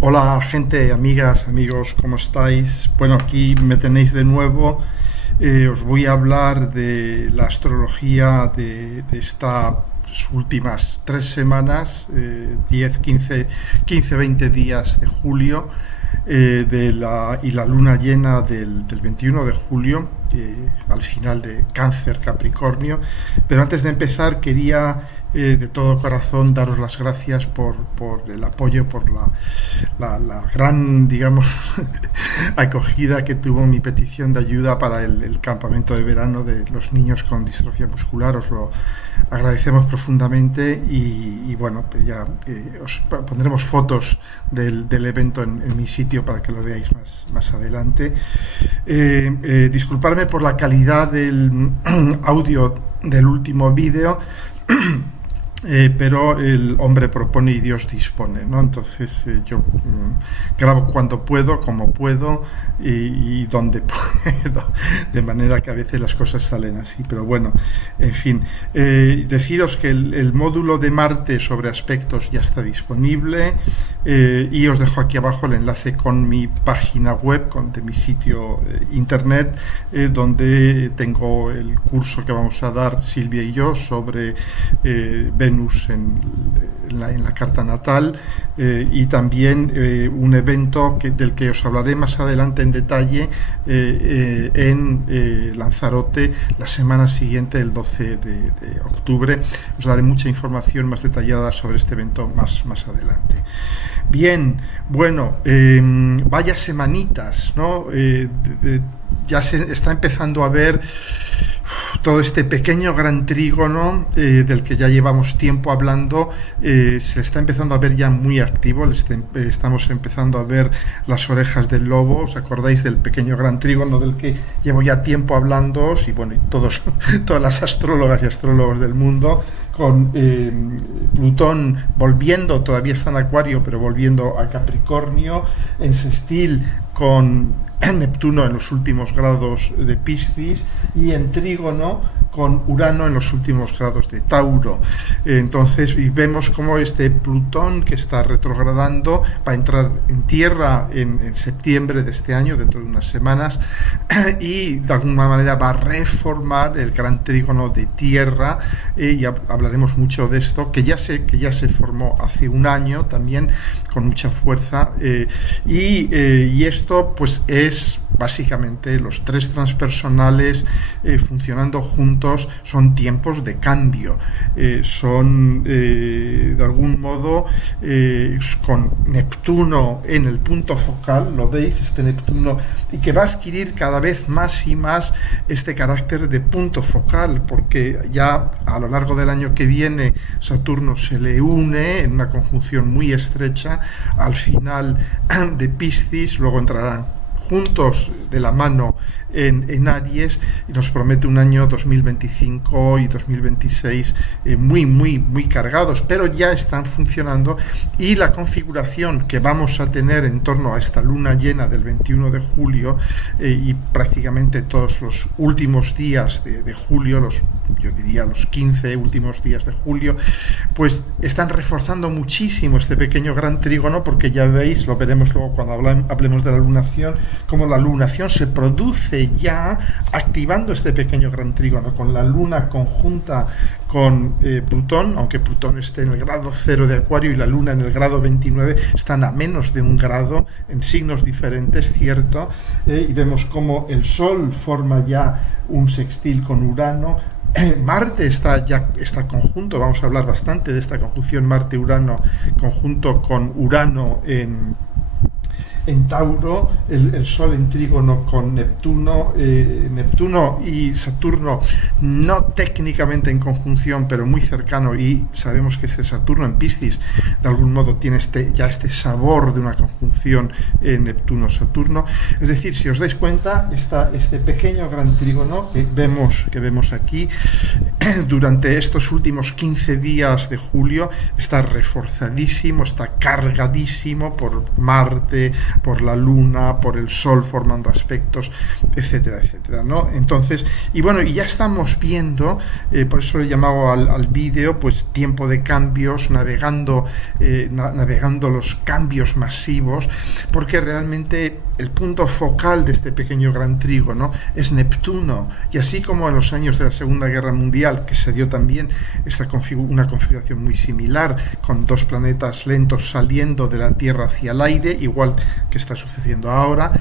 Hola gente, amigas, amigos, ¿cómo estáis? Bueno, aquí me tenéis de nuevo. Os voy a hablar de la astrología de estas últimas 3 semanas, 10, 15, 20 días de julio, y la luna llena del 21 de julio, al final de Cáncer Capricornio. Pero antes de empezar quería de todo corazón daros las gracias por el apoyo, por la gran, digamos, acogida que tuvo mi petición de ayuda para el campamento de verano de los niños con distrofia muscular. Os lo agradecemos profundamente y bueno, pues ya os pondremos fotos del evento en mi sitio para que lo veáis más adelante. Disculparme por la calidad del audio del último vídeo. Pero el hombre propone y Dios dispone, ¿no? Entonces yo grabo cuando puedo, como puedo y donde puedo, de manera que a veces las cosas salen así. Pero bueno, en fin, deciros que el módulo de Marte sobre aspectos ya está disponible, y os dejo aquí abajo el enlace con mi página web, de mi sitio internet, donde tengo el curso que vamos a dar Silvia y yo sobre Venus en la carta natal, y también un evento del que os hablaré más adelante en detalle en Lanzarote la semana siguiente, el 12 de octubre. Os daré mucha información más detallada sobre este evento más adelante. Bien, bueno, vaya semanitas, ¿no? Ya se está empezando a ver todo este pequeño gran trígono del que ya llevamos tiempo hablando. Se está empezando a ver ya muy activo. Estamos empezando a ver las orejas del lobo. ¿Os acordáis del pequeño gran trígono del que llevo ya tiempo hablándoos? Y bueno, y todas las astrólogas y astrólogos del mundo, con Plutón volviendo, todavía está en Acuario, pero volviendo a Capricornio, en sextil con Neptuno en los últimos grados de Piscis y en trígono con Urano en los últimos grados de Tauro. Entonces, y vemos cómo este Plutón, que está retrogradando, va a entrar en Tierra en septiembre de este año, dentro de unas semanas, y de alguna manera va a reformar el gran trígono de Tierra, y hablaremos mucho de esto, que ya se formó hace un año también con mucha fuerza, y esto pues es básicamente los tres transpersonales funcionando juntos. Son tiempos de cambio, son de algún modo con Neptuno en el punto focal, lo veis, este Neptuno, y que va a adquirir cada vez más y más este carácter de punto focal, porque ya a lo largo del año que viene Saturno se le une en una conjunción muy estrecha al final de Piscis, luego entrarán juntos de la mano en Aries, y nos promete un año 2025 y 2026 muy cargados, pero ya están funcionando, y la configuración que vamos a tener en torno a esta luna llena del 21 de julio y prácticamente todos los últimos días de julio, yo diría los 15 últimos días de julio, pues están reforzando muchísimo este pequeño gran trígono, porque ya veis, lo veremos luego cuando hablemos de la lunación, como la lunación se produce ya activando este pequeño gran trígono, con la luna conjunta con Plutón, aunque Plutón esté en el grado 0 de Acuario y la luna en el grado 29, están a menos de un grado en signos diferentes, cierto, y vemos cómo el Sol forma ya un sextil con Urano. Marte está conjunto, vamos a hablar bastante de esta conjunción Marte-Urano, conjunto con Urano en Tauro, el Sol en trígono con Neptuno, Neptuno y Saturno no técnicamente en conjunción, pero muy cercano, y sabemos que este Saturno en Piscis de algún modo tiene este sabor de una conjunción Neptuno-Saturno. Es decir, si os dais cuenta, este pequeño gran trígono que vemos aquí durante estos últimos 15 días de julio está reforzadísimo, está cargadísimo por Marte, por la Luna, por el Sol formando aspectos, etcétera, etcétera, ¿no? Entonces, y bueno, y ya estamos viendo, por eso le he llamado al vídeo, pues tiempo de cambios, navegando los cambios masivos, porque realmente el punto focal de este pequeño gran trígono es Neptuno, y así como en los años de la Segunda Guerra Mundial, que se dio también una configuración muy similar, con dos planetas lentos saliendo de la Tierra hacia el aire, igual que está sucediendo ahora,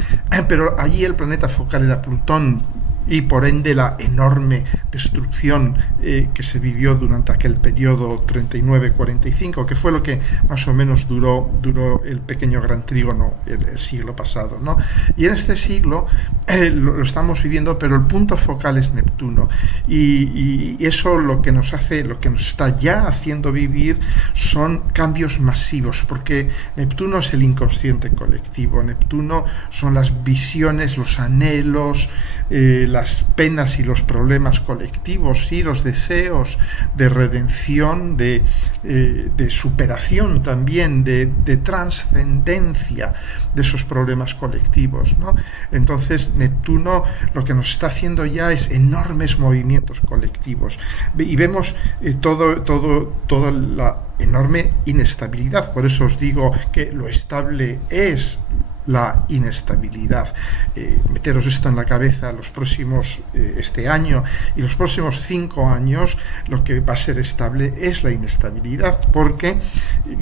pero allí el planeta focal era Plutón, y por ende la enorme destrucción que se vivió durante aquel periodo 39-45, que fue lo que más o menos duró el pequeño gran trígono el siglo pasado, ¿no? Y en este siglo lo estamos viviendo, pero el punto focal es Neptuno, y eso lo que nos está ya haciendo vivir son cambios masivos, porque Neptuno es el inconsciente colectivo, Neptuno son las visiones, los anhelos, las penas y los problemas colectivos, y los deseos de redención, de superación también, de trascendencia de esos problemas colectivos, ¿no? Entonces Neptuno lo que nos está haciendo ya es enormes movimientos colectivos, y vemos toda la enorme inestabilidad. Por eso os digo que lo estable es la inestabilidad. Meteros esto en la cabeza este año y los próximos 5 años, lo que va a ser estable es la inestabilidad, porque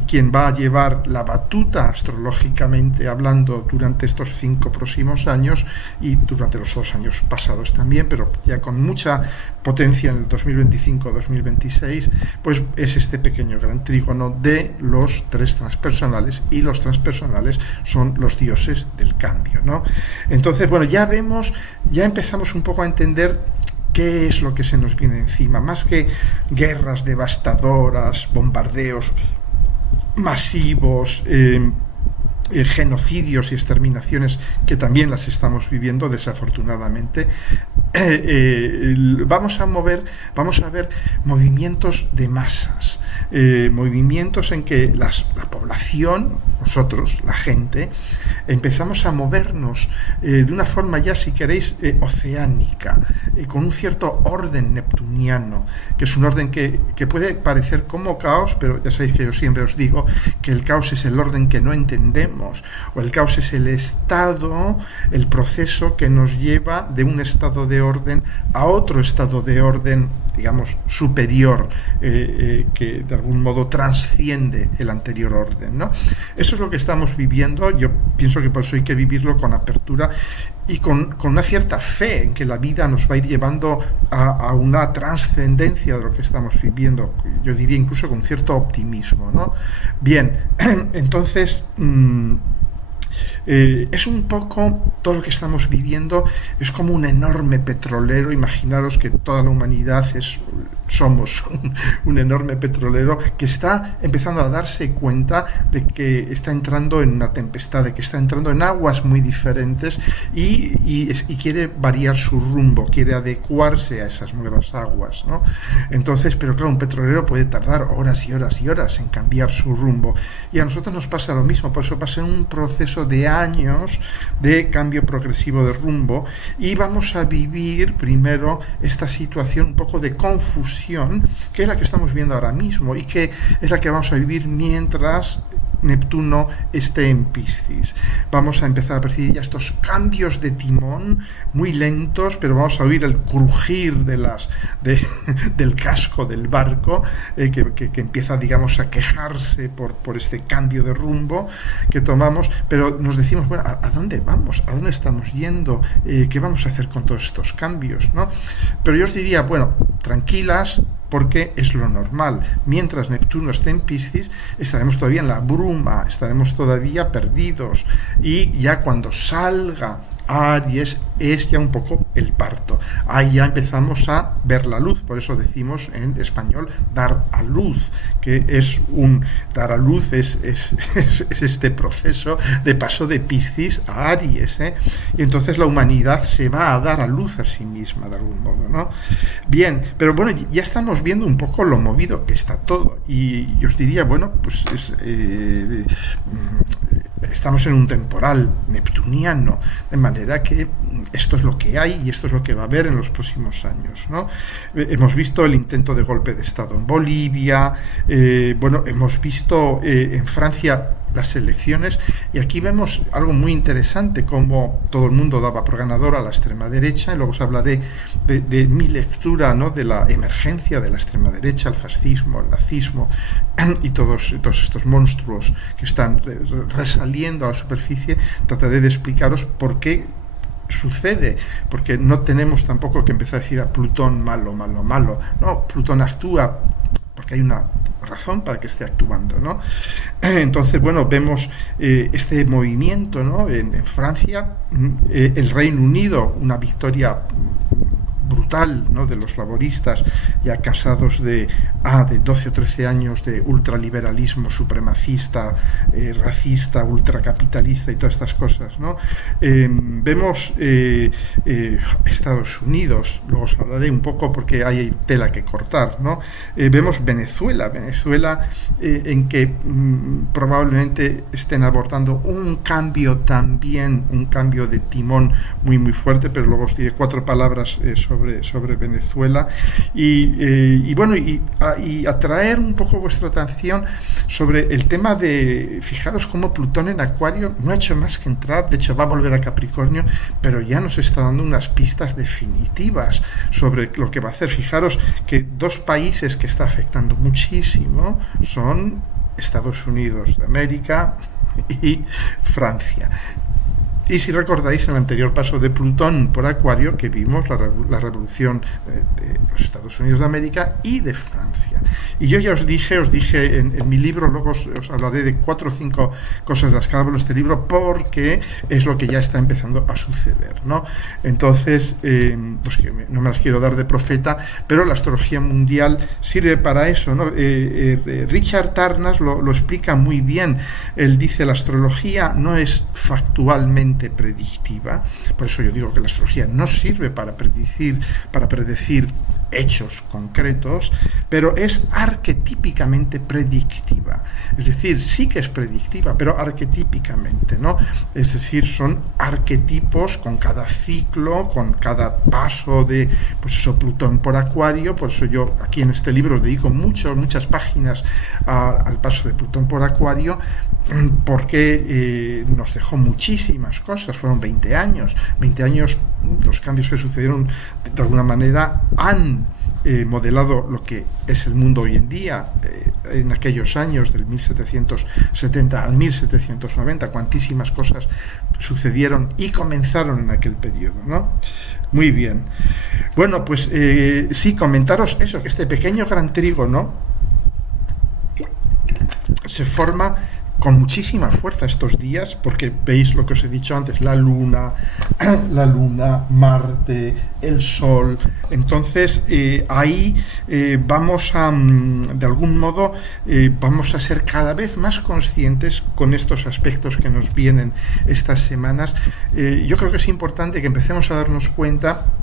quien va a llevar la batuta astrológicamente hablando durante estos 5 próximos años, y durante los 2 años pasados también, pero ya con mucha potencia en el 2025-2026, pues es este pequeño gran trígono de los 3 transpersonales, y los transpersonales son los dioses del cambio, ¿no? Entonces, bueno, ya empezamos un poco a entender qué es lo que se nos viene encima, más que guerras devastadoras, bombardeos masivos, genocidios y exterminaciones, que también las estamos viviendo desafortunadamente. Vamos a ver movimientos de masas, movimientos en que la población, nosotros, la gente, empezamos a movernos de una forma ya, si queréis, oceánica, con un cierto orden neptuniano, que es un orden que puede parecer como caos, pero ya sabéis que yo siempre os digo que el caos es el orden que no entendemos, o el caos es el estado, el proceso que nos lleva de un estado de orden a otro estado de orden, digamos, superior, que de algún modo trasciende el anterior orden, ¿no? Eso es lo que estamos viviendo. Yo pienso que por eso hay que vivirlo con apertura y con una cierta fe en que la vida nos va a ir llevando a una trascendencia de lo que estamos viviendo. Yo diría incluso con cierto optimismo, ¿no? Bien, entonces es un poco todo lo que estamos viviendo, es como un enorme petrolero. Imaginaros que toda la humanidad somos un enorme petrolero que está empezando a darse cuenta de que está entrando en una tempestad, de que está entrando en aguas muy diferentes, y quiere variar su rumbo, quiere adecuarse a esas nuevas aguas, ¿no? Entonces, pero claro, un petrolero puede tardar horas y horas y horas en cambiar su rumbo, y a nosotros nos pasa lo mismo. Por eso va a ser un proceso de años de cambio progresivo de rumbo, y vamos a vivir primero esta situación un poco de confusión, que es la que estamos viendo ahora mismo, y que es la que vamos a vivir mientras Neptuno esté en Piscis. Vamos a empezar a percibir ya estos cambios de timón muy lentos, pero vamos a oír el crujir del casco del barco, que empieza, digamos, a quejarse por este cambio de rumbo que tomamos, pero nos decimos, bueno, ¿a dónde vamos? ¿A dónde estamos yendo? ¿Qué vamos a hacer con todos estos cambios, ¿no? Pero yo os diría, bueno, tranquilas, porque es lo normal. Mientras Neptuno esté en Piscis, estaremos todavía en la bruma, estaremos todavía perdidos, y ya cuando salga Aries es ya un poco el parto. Ahí ya empezamos a ver la luz. Por eso decimos en español dar a luz, que dar a luz es este proceso de paso de Piscis a Aries, y entonces la humanidad se va a dar a luz a sí misma de algún modo, ¿no? Bien, pero bueno, ya estamos viendo un poco lo movido que está todo, y yo os diría, bueno, pues estamos en un temporal neptuniano, de manera que esto es lo que hay y esto es lo que va a haber en los próximos años, ¿no? Hemos visto el intento de golpe de Estado en Bolivia, hemos visto en Francia las elecciones, y aquí vemos algo muy interesante, como todo el mundo daba por ganador a la extrema derecha, y luego os hablaré de mi lectura, ¿no?, de la emergencia de la extrema derecha, el fascismo, el nazismo y todos estos monstruos que están resaliendo a la superficie. Trataré de explicaros por qué sucede, porque no tenemos tampoco que empezar a decir a Plutón malo, malo, malo. No, Plutón actúa porque hay una razón para que esté actuando, ¿no? Entonces, vemos este movimiento, ¿no?, en Francia, el Reino Unido, una victoria brutal, ¿no?, de los laboristas, ya casados de 12 o 13 años de ultraliberalismo supremacista, racista, ultracapitalista y todas estas cosas, ¿no? Vemos Estados Unidos, luego os hablaré un poco porque hay tela que cortar, ¿no? Vemos Venezuela en que probablemente estén abordando un cambio también, un cambio de timón muy muy fuerte, pero luego os diré 4 palabras sobre Venezuela, y atraer un poco vuestra atención sobre el tema de, fijaros cómo Plutón en Acuario no ha hecho más que entrar, de hecho va a volver a Capricornio, pero ya nos está dando unas pistas definitivas sobre lo que va a hacer. Fijaros que 2 países que está afectando muchísimo son Estados Unidos de América y Francia. Y si recordáis, en el anterior paso de Plutón por Acuario, que vimos la revolución de los Estados Unidos de América y de Francia. Y yo ya os dije en mi libro, luego os hablaré de 4 o 5 cosas de las que hablo en este libro, porque es lo que ya está empezando a suceder, ¿no? Entonces, pues que no me las quiero dar de profeta, pero la astrología mundial sirve para eso, ¿no? Richard Tarnas lo explica muy bien. Él dice: la astrología no es factualmente predictiva, por eso yo digo que la astrología no sirve para predecir hechos concretos, pero es arquetípicamente predictiva. Es decir, sí que es predictiva, pero arquetípicamente, ¿no? Es decir, son arquetipos con cada ciclo, con cada paso de, pues eso, Plutón por Acuario. Por eso yo aquí en este libro dedico muchas páginas al paso de Plutón por Acuario, porque nos dejó muchísimas cosas. Fueron 20 años, los cambios que sucedieron de alguna manera han modelado lo que es el mundo hoy en día. En aquellos años del 1770 al 1790, cuantísimas cosas sucedieron y comenzaron en aquel periodo, ¿no? Muy bien. Bueno, pues sí, comentaros eso, que este pequeño gran trígono se forma con muchísima fuerza estos días, porque veis lo que os he dicho antes, la luna, Marte, el Sol. Entonces ahí vamos a, de algún modo, vamos a ser cada vez más conscientes con estos aspectos que nos vienen estas semanas. Yo creo que es importante que empecemos a darnos cuenta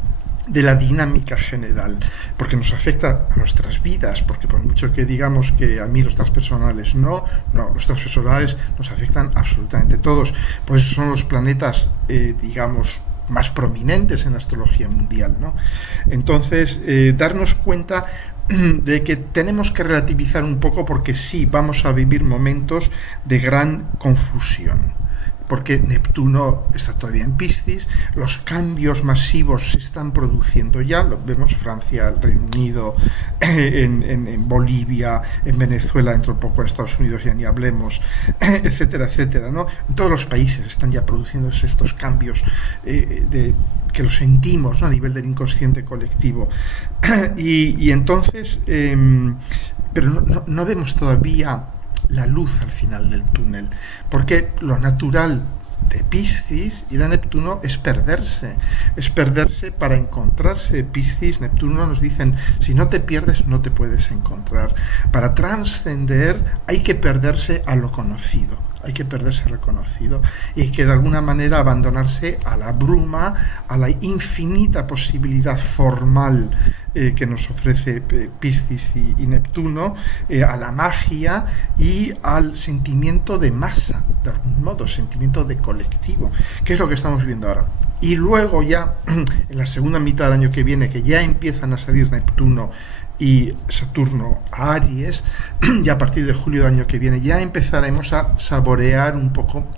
de la dinámica general, porque nos afecta a nuestras vidas, porque por mucho que digamos que a mí los transpersonales no, los transpersonales nos afectan absolutamente todos. Por eso son los planetas, digamos, más prominentes en la astrología mundial, ¿no? Entonces, darnos cuenta de que tenemos que relativizar un poco, porque sí, vamos a vivir momentos de gran confusión, porque Neptuno está todavía en Piscis, los cambios masivos se están produciendo ya, lo vemos Francia, el Reino Unido, en Bolivia, en Venezuela, dentro de poco en Estados Unidos ya ni hablemos, etcétera, etcétera, ¿no? En todos los países están ya produciéndose estos cambios que los sentimos, ¿no?, a nivel del inconsciente colectivo. Y entonces, pero no vemos todavía la luz al final del túnel, porque lo natural de Piscis y de Neptuno es perderse para encontrarse. Piscis, Neptuno nos dicen: si no te pierdes, no te puedes encontrar. Para trascender hay que perderse a lo conocido, y hay que de alguna manera abandonarse a la bruma, a la infinita posibilidad formal que nos ofrece Piscis y Neptuno, a la magia y al sentimiento de masa, de algún modo, sentimiento de colectivo, que es lo que estamos viendo ahora. Y luego ya, en la segunda mitad del año que viene, que ya empiezan a salir Neptuno y Saturno a Aries, ya a partir de julio del año que viene, ya empezaremos a saborear un poco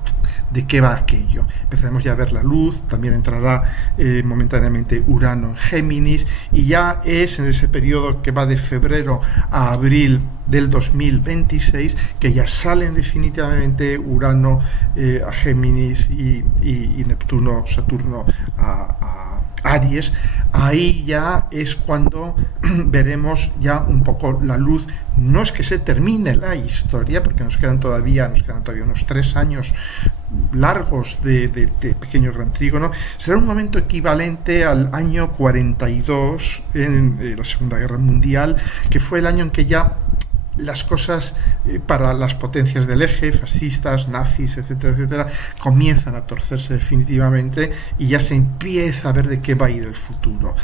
de qué va aquello. Empezaremos ya a ver la luz, también entrará momentáneamente Urano en Géminis, y ya es en ese periodo que va de febrero a abril del 2026 que ya salen definitivamente Urano a Géminis y Neptuno, Saturno a Aries. Ahí ya es cuando veremos ya un poco la luz. No es que se termine la historia, porque nos quedan todavía unos 3 años largos de pequeño gran trígono. Será un momento equivalente al año 42 en la Segunda Guerra Mundial, que fue el año en que ya las cosas para las potencias del eje, fascistas, nazis, etcétera, etcétera, comienzan a torcerse definitivamente y ya se empieza a ver de qué va a ir el futuro,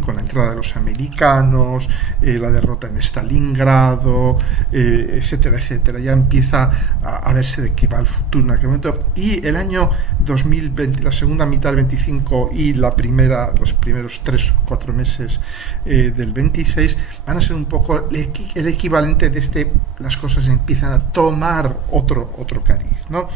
con la entrada de los americanos, la derrota en Stalingrado, etcétera, etcétera. Ya empieza a verse de qué va el futuro en aquel momento. Y el año 2020, la segunda mitad del 25 y los primeros 3 o 4 meses del 26 van a ser un poco el equivalente de las cosas empiezan a tomar otro cariz, ¿no?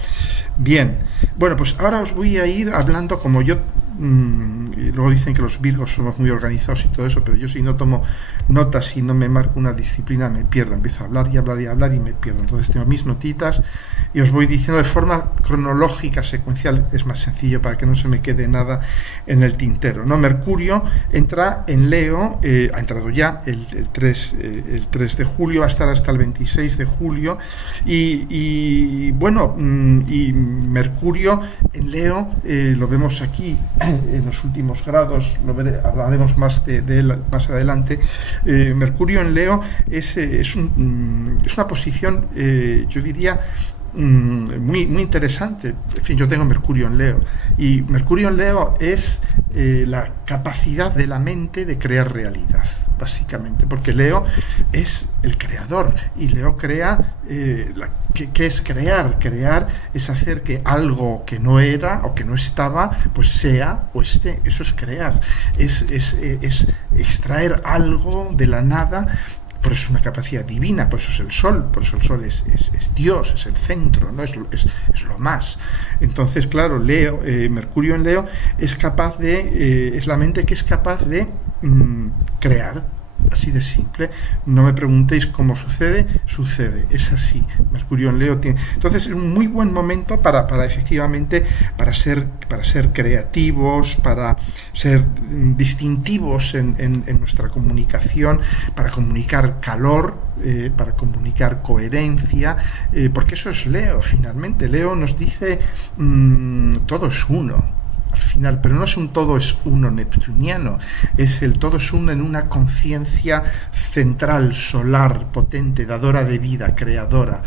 Bien, bueno, pues ahora os voy a ir hablando como yo. Y luego dicen que los virgos somos muy organizados y todo eso, pero yo si no tomo notas y no me marco una disciplina me pierdo, empiezo a hablar y hablar y hablar y me pierdo. Entonces tengo mis notitas y os voy diciendo de forma cronológica, secuencial, es más sencillo para que no se me quede nada en el tintero, ¿no? Mercurio entra en Leo, ha entrado ya el 3 de julio, va a estar hasta el 26 de julio y bueno, y Mercurio en Leo, lo vemos aquí en los últimos grados, hablaremos más de él más adelante. Mercurio en Leo es una posición, yo diría, muy interesante. En fin, yo tengo Mercurio en Leo y Mercurio en Leo es la capacidad de la mente de crear realidad, básicamente, porque Leo es el creador y Leo crea. ¿Qué es crear? Crear es hacer que algo que no era o que no estaba pues sea o esté. Eso es crear, es extraer algo de la nada. Por eso es una capacidad divina, por eso es el sol, es Dios, es el centro, ¿no? es lo más. Entonces, claro, Leo, Mercurio en Leo es la mente que es capaz de crear. Así de simple. No me preguntéis cómo sucede, es así. Mercurio en Leo tiene. Entonces es un muy buen momento para efectivamente para ser creativos, para ser distintivos en nuestra comunicación, para comunicar calor, para comunicar coherencia, porque eso es Leo finalmente. Leo nos dice todo es uno. Al final, pero no es un todo es uno neptuniano, es el todo es uno en una conciencia central, solar, potente, dadora de vida, creadora.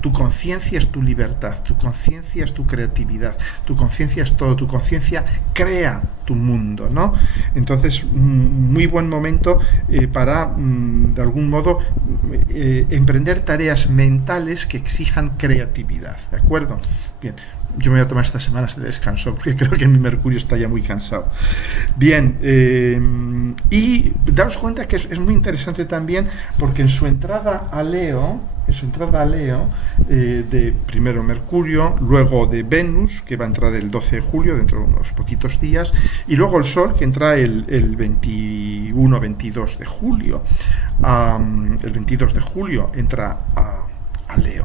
Tu conciencia es tu libertad, tu conciencia es tu creatividad, tu conciencia es todo, tu conciencia crea tu mundo, ¿no? Entonces, muy buen momento para, de algún modo, emprender tareas mentales que exijan creatividad, ¿de acuerdo? Bien. Yo me voy a tomar estas semanas de descanso porque creo que mi Mercurio está ya muy cansado. Bien, y daos cuenta que es muy interesante también porque en su entrada a Leo, de primero Mercurio, luego de Venus, que va a entrar el 12 de julio, dentro de unos poquitos días, y luego el Sol, que entra el 21-22 de julio. El 22 de julio entra a Leo.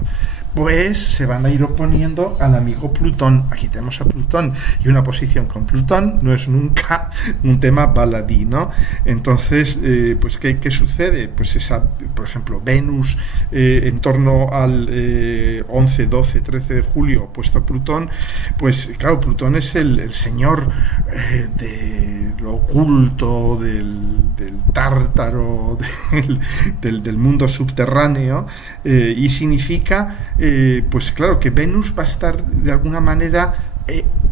Pues se van a ir oponiendo al amigo Plutón. Aquí tenemos a Plutón y una posición con Plutón no es nunca un tema baladí, ¿no? Entonces, pues ¿qué sucede? Pues por ejemplo, Venus en torno al 11, 12, 13 de julio opuesto a Plutón, pues claro, Plutón es el señor de lo oculto, del tártaro, del mundo subterráneo, y significa pues claro que Venus va a estar de alguna manera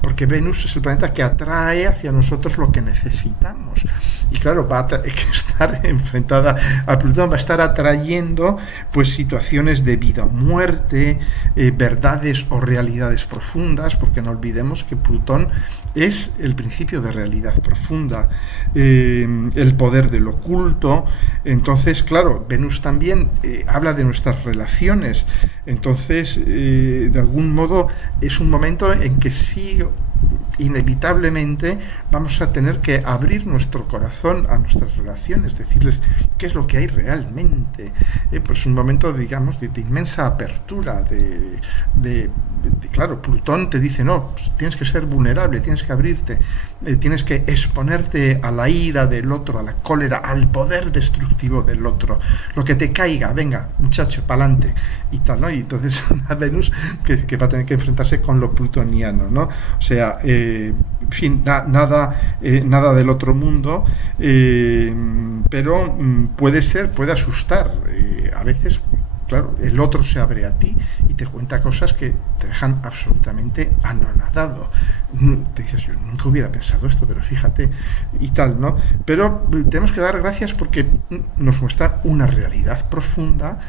porque Venus es el planeta que atrae hacia nosotros lo que necesitamos. y claro, va a estar enfrentada a Plutón, va a estar atrayendo pues situaciones de vida o muerte, verdades o realidades profundas, porque no olvidemos que Plutón es el principio de realidad profunda, el poder del oculto. Entonces, claro, Venus también habla de nuestras relaciones. Entonces, de algún modo, es un momento en que sí, inevitablemente vamos a tener que abrir nuestro corazón a nuestras relaciones, decirles qué es lo que hay realmente. Pues un momento, digamos, de inmensa apertura, claro, Plutón te dice, no, pues tienes que ser vulnerable, tienes que abrirte, tienes que exponerte a la ira del otro, a la cólera, al poder destructivo del otro, lo que te caiga, venga, muchacho, pa'lante, y tal, ¿no? Y entonces una Venus que va a tener que enfrentarse con lo plutoniano, ¿no? O sea, en fin, nada del otro mundo, pero puede asustar, a veces. Claro, el otro se abre a ti y te cuenta cosas que te dejan absolutamente anonadado. Te dices, yo nunca hubiera pensado esto, pero fíjate, y tal, ¿no? Pero tenemos que dar gracias porque nos muestra una realidad profunda,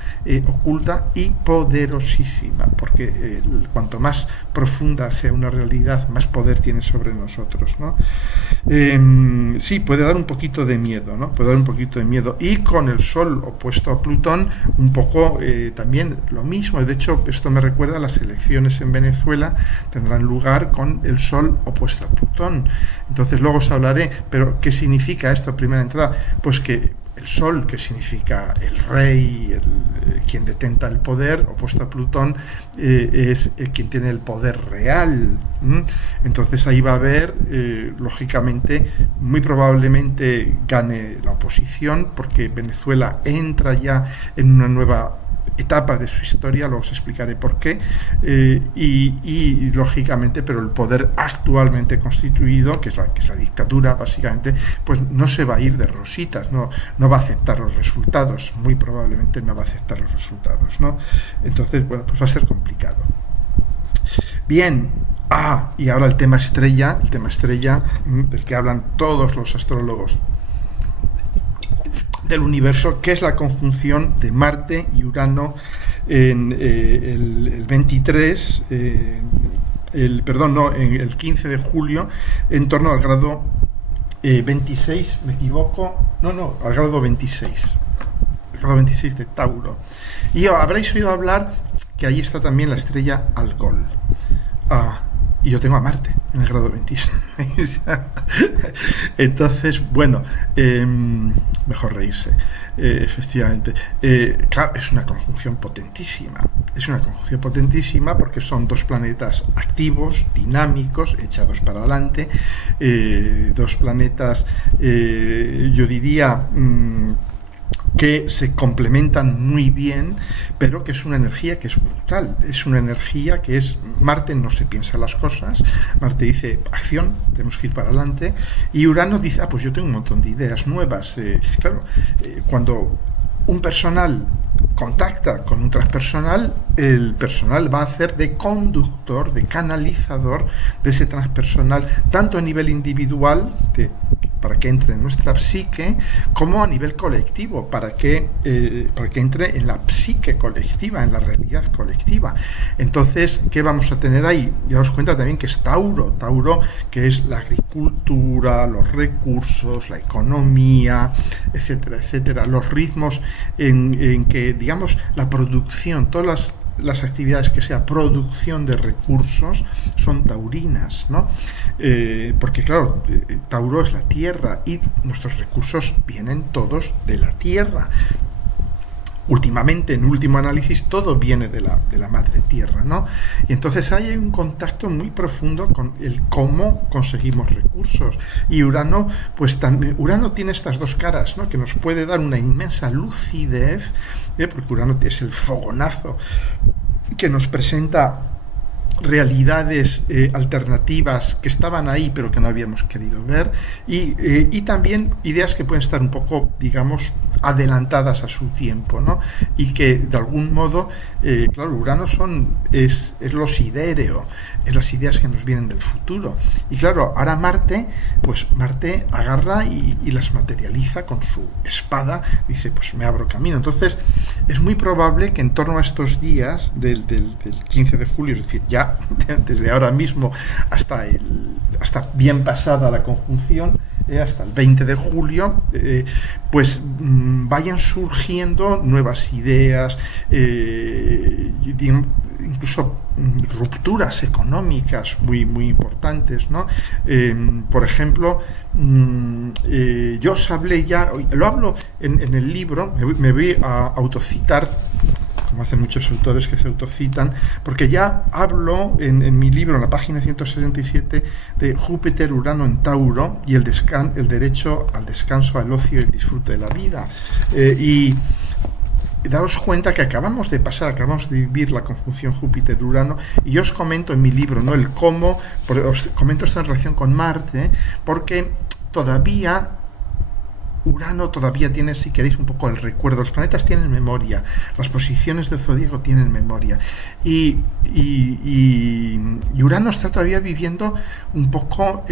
oculta y poderosísima, porque cuanto más profunda sea una realidad, más poder tiene sobre nosotros, ¿no? Sí, puede dar un poquito de miedo, ¿no? Puede dar un poquito de miedo. Y con el Sol opuesto a Plutón, un poco también lo mismo. De hecho, esto me recuerda a las elecciones en Venezuela, tendrán lugar con el Sol opuesto a Plutón. Entonces luego os hablaré, pero ¿qué significa esto? Primera entrada, pues que el Sol, que significa el rey, quien detenta el poder, opuesto a Plutón, es quien tiene el poder real. Entonces ahí va a haber, lógicamente, muy probablemente gane la oposición, porque Venezuela entra ya en una nueva etapa de su historia, luego os explicaré por qué, y lógicamente, pero el poder actualmente constituido, que es la dictadura básicamente, pues no se va a ir de rositas, no va a aceptar los resultados, muy probablemente no va a aceptar los resultados, ¿no? Entonces, bueno, pues va a ser complicado. Bien, y ahora el tema estrella del que hablan todos los astrólogos del universo, que es la conjunción de Marte y Urano en el 23, en el 15 de julio, en torno al grado 26, ¿me equivoco? No, al grado 26. El grado 26 de Tauro. Y habréis oído hablar que ahí está también la estrella Algol. Y yo tengo a Marte en el grado 26. Entonces, bueno, mejor reírse, efectivamente. Claro, es una conjunción potentísima. Es una conjunción potentísima porque son dos planetas activos, dinámicos, echados para adelante. Dos planetas, yo diría, que se complementan muy bien, pero que es una energía que es brutal, es una energía que es, Marte no se piensa las cosas, Marte dice acción, tenemos que ir para adelante, y Urano dice, pues yo tengo un montón de ideas nuevas. Cuando un personal contacta con un transpersonal, el personal va a hacer de conductor, de canalizador de ese transpersonal, tanto a nivel individual, para que entre en nuestra psique, como a nivel colectivo, para que entre en la psique colectiva, en la realidad colectiva. Entonces, ¿qué vamos a tener ahí? Daos cuenta también que es Tauro, que es la agricultura, los recursos, la economía, etcétera, etcétera, los ritmos en que, digamos, la producción, todas las actividades que sea producción de recursos son taurinas, ¿no? Porque claro, Tauro es la tierra y nuestros recursos vienen todos de la tierra. Últimamente, en último análisis, todo viene de la madre tierra, ¿no? Y entonces hay un contacto muy profundo con el cómo conseguimos recursos. Y Urano, pues también, Urano tiene estas dos caras, ¿no? Que nos puede dar una inmensa lucidez, porque Urano es el fogonazo que nos presenta realidades alternativas que estaban ahí pero que no habíamos querido ver, y también ideas que pueden estar un poco, digamos, adelantadas a su tiempo, ¿no? Y que de algún modo, claro, Urano es lo sidéreo, es las ideas que nos vienen del futuro. Y claro, ahora Marte agarra y las materializa con su espada, dice, pues me abro camino. Entonces, es muy probable que en torno a estos días del 15 de julio, es decir, ya desde ahora mismo hasta bien pasada la conjunción, hasta el 20 de julio, vayan surgiendo nuevas ideas, incluso rupturas económicas muy, muy importantes, ¿no? Por ejemplo, yo os hablé ya, lo hablo en el libro, me voy a autocitar, como hacen muchos autores que se autocitan, porque ya hablo en mi libro, en la página 167, de Júpiter, Urano en Tauro y el derecho al descanso, al ocio y el disfrute de la vida. Y daos cuenta que acabamos de vivir la conjunción Júpiter-Urano, y yo os comento en mi libro, ¿no?, el cómo, os comento esto en relación con Marte, porque Urano todavía tiene, si queréis, un poco el recuerdo. Los planetas tienen memoria, las posiciones del zodíaco tienen memoria. Y Urano está todavía viviendo un poco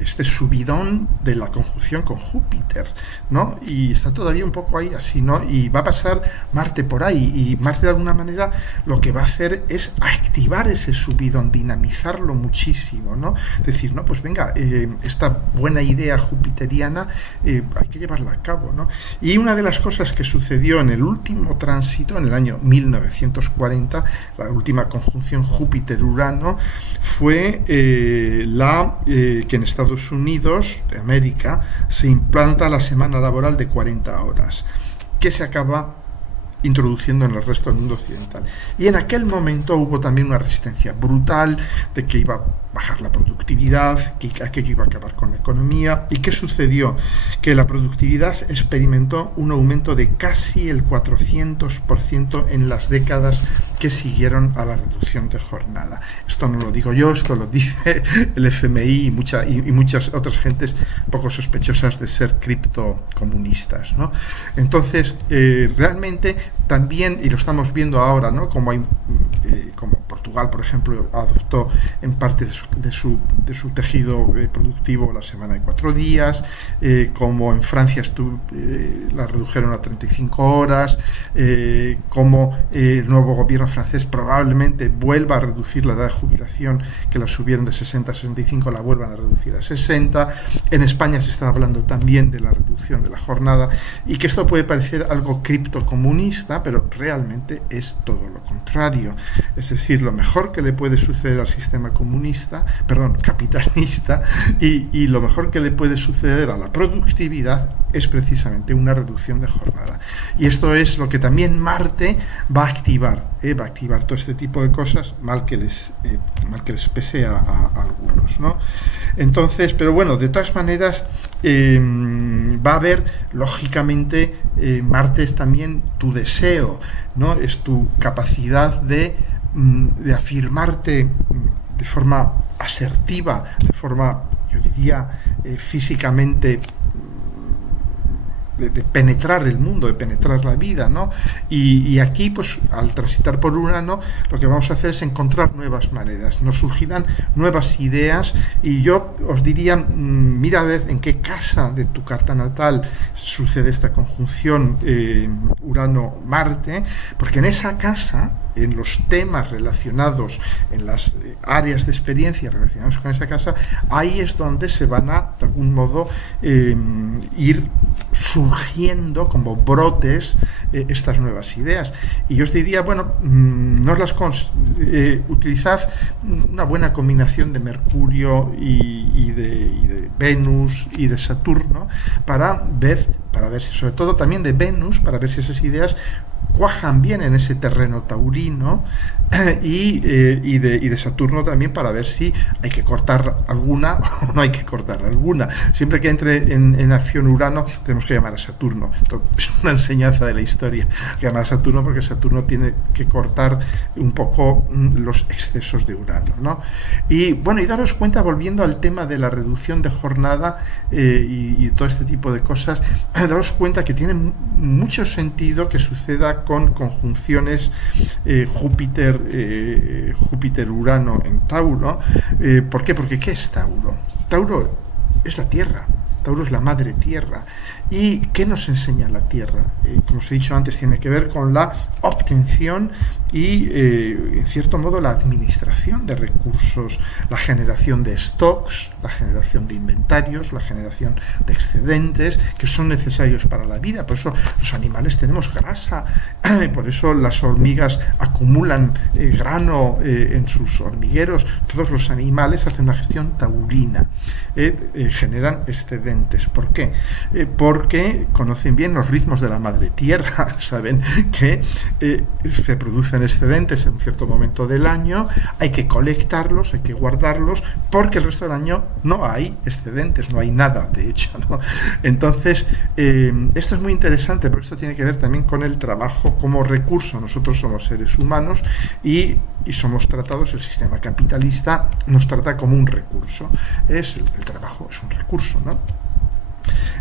este subidón de la conjunción con Júpiter, ¿no? Y está todavía un poco ahí así, ¿no? Y va a pasar Marte por ahí, y Marte de alguna manera lo que va a hacer es activar ese subidón, dinamizarlo muchísimo, ¿no? Decir, no, pues venga, esta buena idea jupiteriana hay que llevarla a cabo, ¿no? Y una de las cosas que sucedió en el último tránsito, en el año 1940, la última conjunción Júpiter-Urano, fue que en Estados Unidos de América se implanta la semana laboral de 40 horas, que se acaba introduciendo en el resto del mundo occidental. Y en aquel momento hubo también una resistencia brutal de que iba a bajar la productividad, que aquello iba a acabar con la economía. ¿Y qué sucedió? Que la productividad experimentó un aumento de casi el 400% en las décadas que siguieron a la reducción de jornada. Esto no lo digo yo, esto lo dice el FMI y muchas otras gentes poco sospechosas de ser criptocomunistas, ¿no? Entonces, realmente también, y lo estamos viendo ahora, ¿no?, como Portugal, por ejemplo, adoptó en parte de su tejido productivo la semana de 4 días, como en Francia la redujeron a 35 horas, como el nuevo gobierno francés probablemente vuelva a reducir la edad de jubilación, que la subieron de 60 a 65, la vuelvan a reducir a 60. En España se está hablando también de la reducción de la jornada, y que esto puede parecer algo criptocomunista, pero realmente es todo lo contrario. Es decir, lo mejor que le puede suceder al sistema capitalista, y lo mejor que le puede suceder a la productividad es precisamente una reducción de jornada. Y esto es lo que también Marte va a activar todo este tipo de cosas, mal que les pese a algunos, ¿no? Entonces, pero bueno, de todas maneras, va a haber, lógicamente, Marte es también tu deseo, ¿no? Es tu capacidad de afirmarte de forma asertiva, de forma, yo diría, físicamente, de penetrar el mundo, de penetrar la vida, ¿no? Y aquí, pues, al transitar por Urano, lo que vamos a hacer es encontrar nuevas maneras, nos surgirán nuevas ideas, y yo os diría, mira a ver en qué casa de tu carta natal sucede esta conjunción Urano-Marte, porque en esa casa, en los temas relacionados, en las áreas de experiencia relacionadas con esa casa, ahí es donde se van a, de algún modo, ir surgiendo como brotes estas nuevas ideas. Y yo os diría, bueno, utilizad una buena combinación de Mercurio y de Venus y de Saturno para ver para ver si, sobre todo también de Venus, para ver si esas ideas cuajan bien en ese terreno taurino, y de Saturno también, para ver si hay que cortar alguna o no hay que cortar alguna. Siempre que entre en acción Urano, tenemos que llamar a Saturno. Esto es una enseñanza de la historia, llamar a Saturno, porque Saturno tiene que cortar un poco los excesos de Urano, ¿no? Y bueno, y daros cuenta, volviendo al tema de la reducción de jornada y todo este tipo de cosas, daros cuenta que tiene mucho sentido que suceda con conjunciones Júpiter-Urano en Tauro. ¿Por qué? Porque ¿qué es Tauro? Tauro es la Tierra. Tauro es la madre Tierra. ¿Y qué nos enseña la Tierra? Como os he dicho antes, tiene que ver con la obtención y, en cierto modo, la administración de recursos, la generación de stocks, la generación de inventarios, la generación de excedentes que son necesarios para la vida. Por eso los animales tenemos grasa, por eso las hormigas acumulan grano en sus hormigueros. Todos los animales hacen una gestión taurina, generan excedentes. ¿Por qué? Porque conocen bien los ritmos de la madre tierra, saben que se producen excedentes en un cierto momento del año, hay que colectarlos, hay que guardarlos, porque el resto del año no hay excedentes, no hay nada, de hecho, ¿no? Entonces, esto es muy interesante, porque esto tiene que ver también con el trabajo como recurso. Nosotros somos seres humanos y somos tratados, el sistema capitalista nos trata como un recurso. El trabajo es un recurso, ¿no?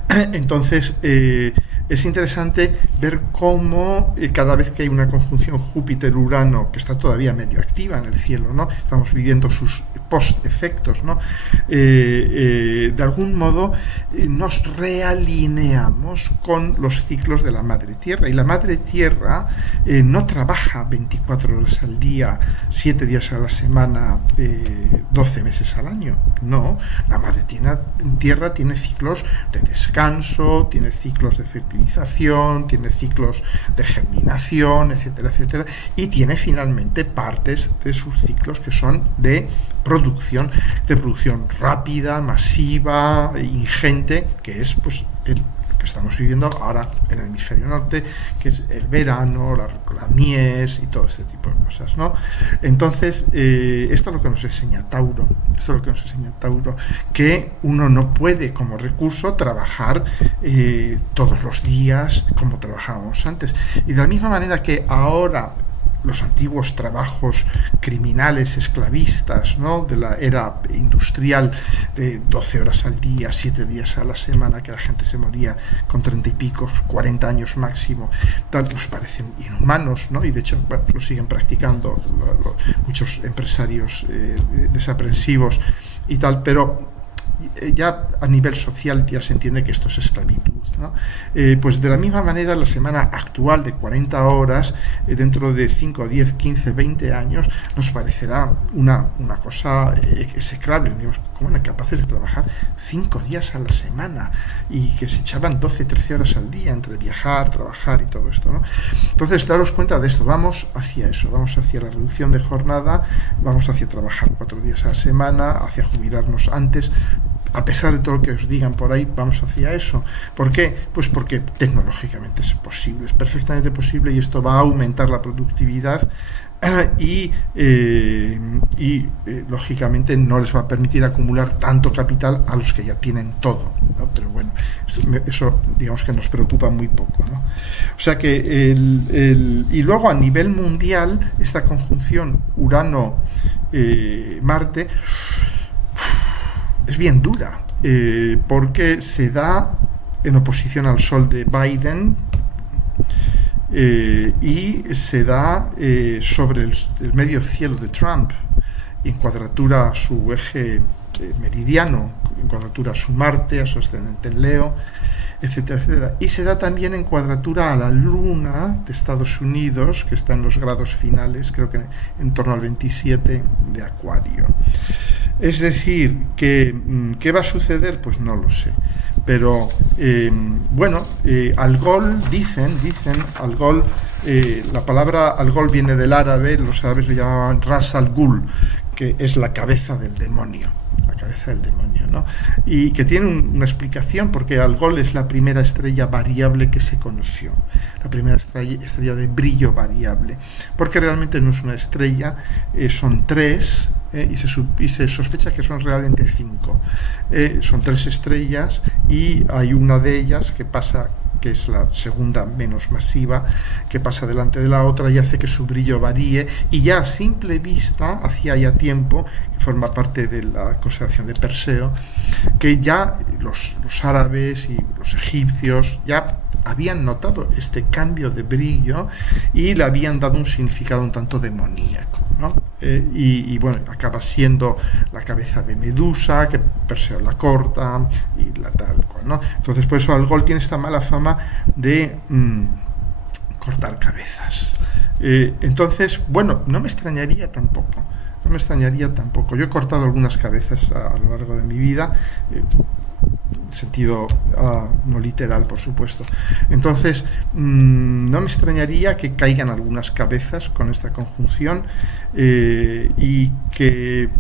Entonces, es interesante ver cómo cada vez que hay una conjunción Júpiter-Urano, que está todavía medio activa en el cielo, ¿no? Estamos viviendo sus post-efectos, ¿no? De algún modo nos realineamos con los ciclos de la Madre Tierra. Y la Madre Tierra no trabaja 24 horas al día, 7 días a la semana, 12 meses al año. No, la Madre Tierra tiene ciclos de descanso, tiene ciclos de fertilización, tiene ciclos de germinación, etcétera, etcétera, y tiene finalmente partes de sus ciclos que son de producción rápida, masiva, ingente, que es pues el que estamos viviendo ahora en el hemisferio norte, que es el verano, la mies y todo este tipo de cosas, ¿no? Entonces, esto es lo que nos enseña Tauro, que uno no puede como recurso trabajar todos los días como trabajábamos antes. Y de la misma manera que ahora los antiguos trabajos criminales, esclavistas, ¿no?, de la era industrial, de 12 horas al día, 7 días a la semana, que la gente se moría con 30 y pico, 40 años máximo, tal, nos parecen inhumanos, ¿no? Y de hecho, bueno, lo siguen practicando muchos empresarios desaprensivos y tal, pero ya a nivel social ya se entiende que esto es esclavitud, ¿no? Pues de la misma manera, la semana actual de 40 horas, dentro de 5, 10, 15, 20 años, nos parecerá una cosa execrable. Digamos, ¿cómo eran capaces de trabajar 5 días a la semana y que se echaban 12, 13 horas al día entre viajar, trabajar y todo esto, ¿no? Entonces, daros cuenta de esto, vamos hacia eso, vamos hacia la reducción de jornada, vamos hacia trabajar 4 días a la semana, hacia jubilarnos antes. A pesar de todo lo que os digan por ahí, vamos hacia eso. ¿Por qué? Pues porque tecnológicamente es posible, es perfectamente posible, y esto va a aumentar la productividad y lógicamente no les va a permitir acumular tanto capital a los que ya tienen todo, ¿no? Pero bueno, eso digamos que nos preocupa muy poco, ¿no? O sea que y luego a nivel mundial, esta conjunción Urano-Marte es bien dura, porque se da en oposición al Sol de Biden, y se da sobre el medio cielo de Trump, en cuadratura a su eje meridiano, en cuadratura a su Marte, a su ascendente en Leo, etcétera, etcétera. Y se da también en cuadratura a la Luna de Estados Unidos, que está en los grados finales, creo que en torno al 27 de Acuario. Es decir, ¿qué va a suceder? Pues no lo sé. Pero, Algol, dicen, Algol, la palabra Algol viene del árabe, los árabes le llamaban Ras al Ghul, que es la cabeza del demonio. La cabeza del demonio, ¿no? Y que tiene una explicación, porque Algol es la primera estrella variable que se conoció, la primera estrella de brillo variable, porque realmente no es una estrella, son tres, y se sospecha que son realmente 5. Son 3 estrellas y hay una de ellas que es la segunda menos masiva, que pasa delante de la otra y hace que su brillo varíe, y ya a simple vista, hacía ya tiempo, que forma parte de la constelación de Perseo, que ya los árabes y los egipcios ya habían notado este cambio de brillo y le habían dado un significado un tanto demoníaco, ¿no? Y bueno, acaba siendo la cabeza de Medusa, que Perseo la corta y la tal cual, ¿no? Entonces, por eso Algol tiene esta mala fama de cortar cabezas. Entonces, bueno, no me extrañaría tampoco. Yo he cortado algunas cabezas a lo largo de mi vida, sentido no literal, por supuesto. Entonces, no me extrañaría que caigan algunas cabezas con esta conjunción,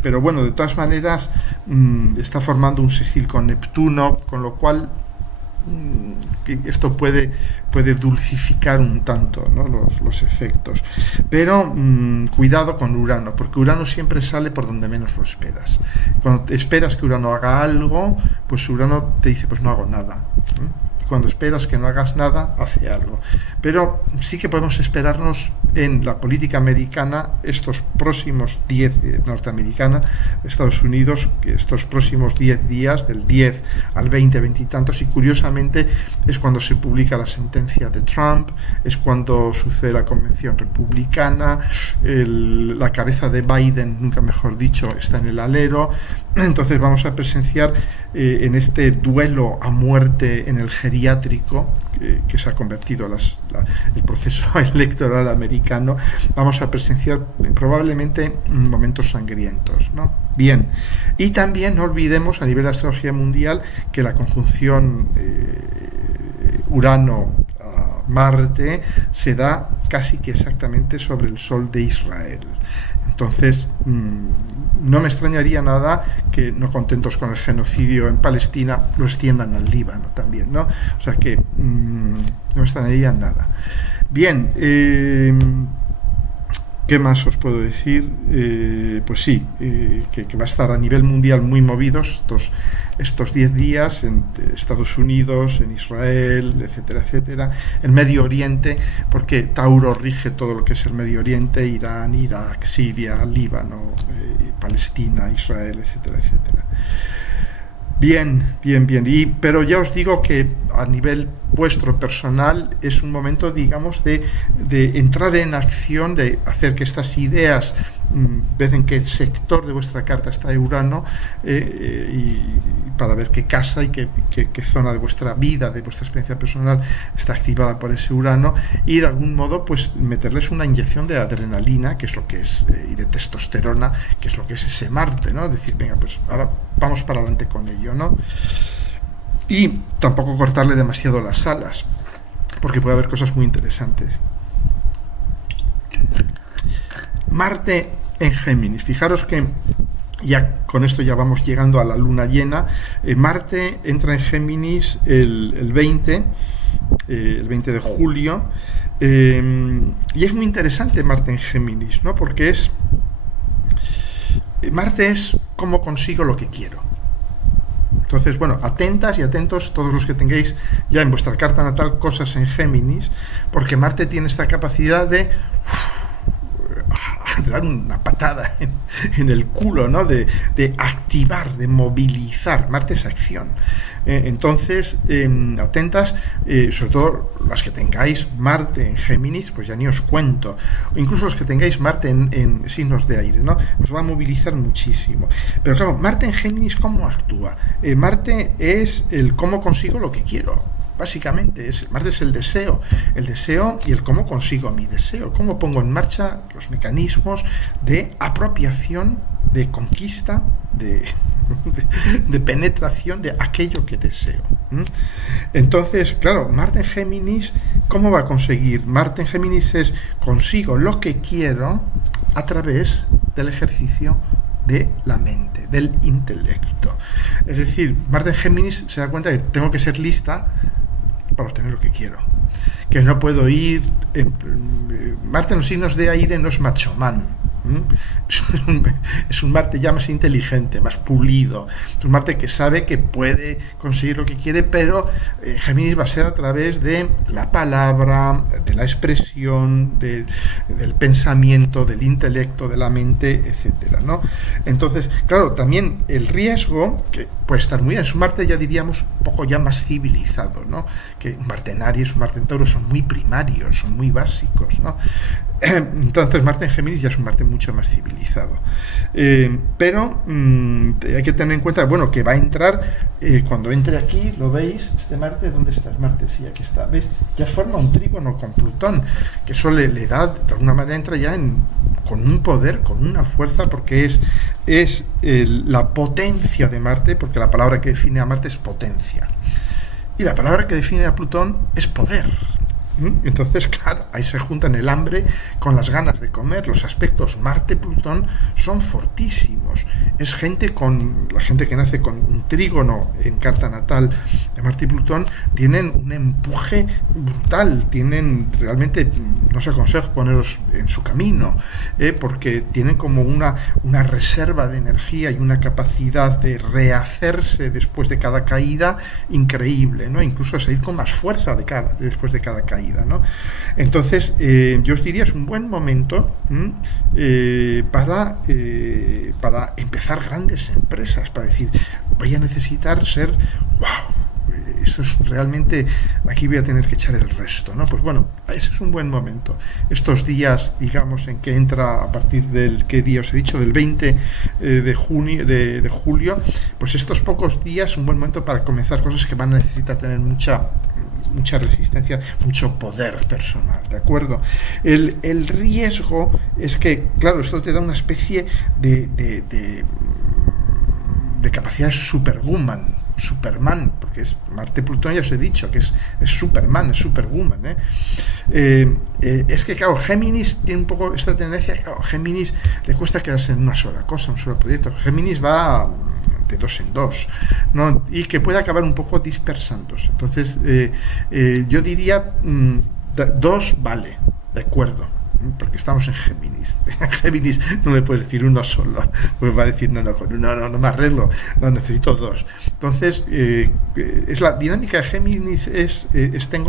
pero bueno, de todas maneras, está formando un sextil con Neptuno, con lo cual que esto puede dulcificar un tanto, ¿no?, los efectos. Pero cuidado con Urano, porque Urano siempre sale por donde menos lo esperas. Cuando esperas que Urano haga algo, pues Urano te dice, pues no hago nada. Cuando esperas que no hagas nada, hace algo. Pero sí que podemos esperarnos en la política americana estos próximos 10, norteamericana, de Estados Unidos, estos próximos 10 días, del 10 al 20, 20 y tantos, y curiosamente es cuando se publica la sentencia de Trump, es cuando sucede la convención republicana, la cabeza de Biden, nunca mejor dicho, está en el alero. Entonces vamos a presenciar en este duelo a muerte en el geriátrico, que se ha convertido el proceso electoral americano, vamos a presenciar probablemente momentos sangrientos, ¿no? Bien, y también no olvidemos a nivel de astrología mundial que la conjunción Urano-Marte se da casi que exactamente sobre el Sol de Israel. Entonces, no me extrañaría nada que, no contentos con el genocidio en Palestina, lo extiendan al Líbano también, ¿no? O sea que no me extrañaría nada. Bien, ¿qué más os puedo decir? Pues sí, que va a estar a nivel mundial muy movidos estos 10 días en Estados Unidos, en Israel, etcétera, etcétera, en Medio Oriente, porque Tauro rige todo lo que es el Medio Oriente, Irán, Irak, Siria, Líbano, Palestina, Israel, etcétera, etcétera. Bien. Pero ya os digo que a nivel vuestro personal es un momento, digamos, de entrar en acción, de hacer que estas ideas, ven en qué sector de vuestra carta está Urano, y para ver qué casa y qué zona de vuestra vida, de vuestra experiencia personal está activada por ese Urano, y de algún modo pues meterles una inyección de adrenalina, que es lo que es, y de testosterona, que es lo que es ese Marte, ¿no? Decir, venga, pues ahora vamos para adelante con ello, ¿no? Y tampoco cortarle demasiado las alas, porque puede haber cosas muy interesantes. Marte en Géminis. Fijaros que ya con esto ya vamos llegando a la luna llena. Marte entra en Géminis el 20 de julio, y es muy interesante Marte en Géminis, ¿no? Porque Marte es cómo consigo lo que quiero. Entonces, bueno, atentas y atentos todos los que tengáis ya en vuestra carta natal cosas en Géminis, porque Marte tiene esta capacidad de dar una patada en el culo, ¿no? De activar, de movilizar. Marte es acción. Entonces, atentas, sobre todo las que tengáis Marte en Géminis, pues ya ni os cuento. O incluso los que tengáis Marte en signos de aire, ¿no? Os va a movilizar muchísimo. Pero claro, Marte en Géminis, ¿cómo actúa? Marte es el cómo consigo lo que quiero. Básicamente, Marte es el deseo y el cómo consigo mi deseo, cómo pongo en marcha los mecanismos de apropiación, de conquista, de penetración de aquello que deseo. Entonces, claro, Marte en Géminis, ¿cómo va a conseguir? Marte en Géminis es consigo lo que quiero a través del ejercicio de la mente, del intelecto. Es decir, Marte en Géminis se da cuenta que tengo que ser lista para obtener lo que quiero. Que no puedo ir... Marte en los signos de aire no es macho man. Es un Marte ya más inteligente, más pulido. Es un Marte que sabe que puede conseguir lo que quiere, pero Géminis va a ser a través de la palabra, de la expresión, del pensamiento, del intelecto, de la mente, etcétera, ¿no? Entonces, claro, también el riesgo, que puede estar muy bien, es un Marte, ya diríamos, un poco ya más civilizado, ¿no? Que un Marte en Aries, un Marte en Tauro son muy primarios, son muy básicos, ¿no? Entonces Marte en Géminis ya es un Marte mucho más civilizado, pero hay que tener en cuenta, bueno, que va a entrar cuando entre aquí, lo veis, este Marte, ¿dónde está? Marte, sí, aquí está, ¿veis? Ya forma un trígono con Plutón, que eso le da, de alguna manera entra ya con un poder, con una fuerza, porque es la potencia de Marte, porque la palabra que define a Marte es potencia, y la palabra que define a Plutón es poder. Entonces, claro, ahí se juntan el hambre con las ganas de comer. Los aspectos Marte-Plutón son fortísimos. Es la gente que nace con un trígono en carta natal de Marte y Plutón, tienen un empuje brutal, realmente, no os aconsejo poneros en su camino, porque tienen como una reserva de energía y una capacidad de rehacerse después de cada caída increíble, ¿no? Incluso salir con más fuerza después de cada caída, ¿no? Entonces, yo os diría, es un buen momento para empezar grandes empresas, para decir, voy a necesitar ser, wow, eso es realmente, aquí voy a tener que echar el resto, ¿no? Pues bueno, ese es un buen momento. Estos días, digamos, en que entra a partir del, ¿qué día os he dicho? Del 20 de julio, pues estos pocos días, un buen momento para comenzar cosas que van a necesitar tener mucha resistencia, mucho poder personal, ¿de acuerdo? El riesgo es que, claro, esto te da una especie de capacidad superwoman, Superman, porque es Marte-Plutón, ya os he dicho que es Superman, es Superwoman, es que, claro, Géminis tiene un poco esta tendencia, claro, Géminis le cuesta quedarse en una sola cosa, un solo proyecto. Géminis va de dos en dos, ¿no? Y que puede acabar un poco dispersándose. Entonces, yo diría dos vale, de acuerdo, porque estamos en Géminis. En Géminis no me puedes decir uno solo, pues va a decir no me arreglo, no, necesito dos. Entonces, es la dinámica de Géminis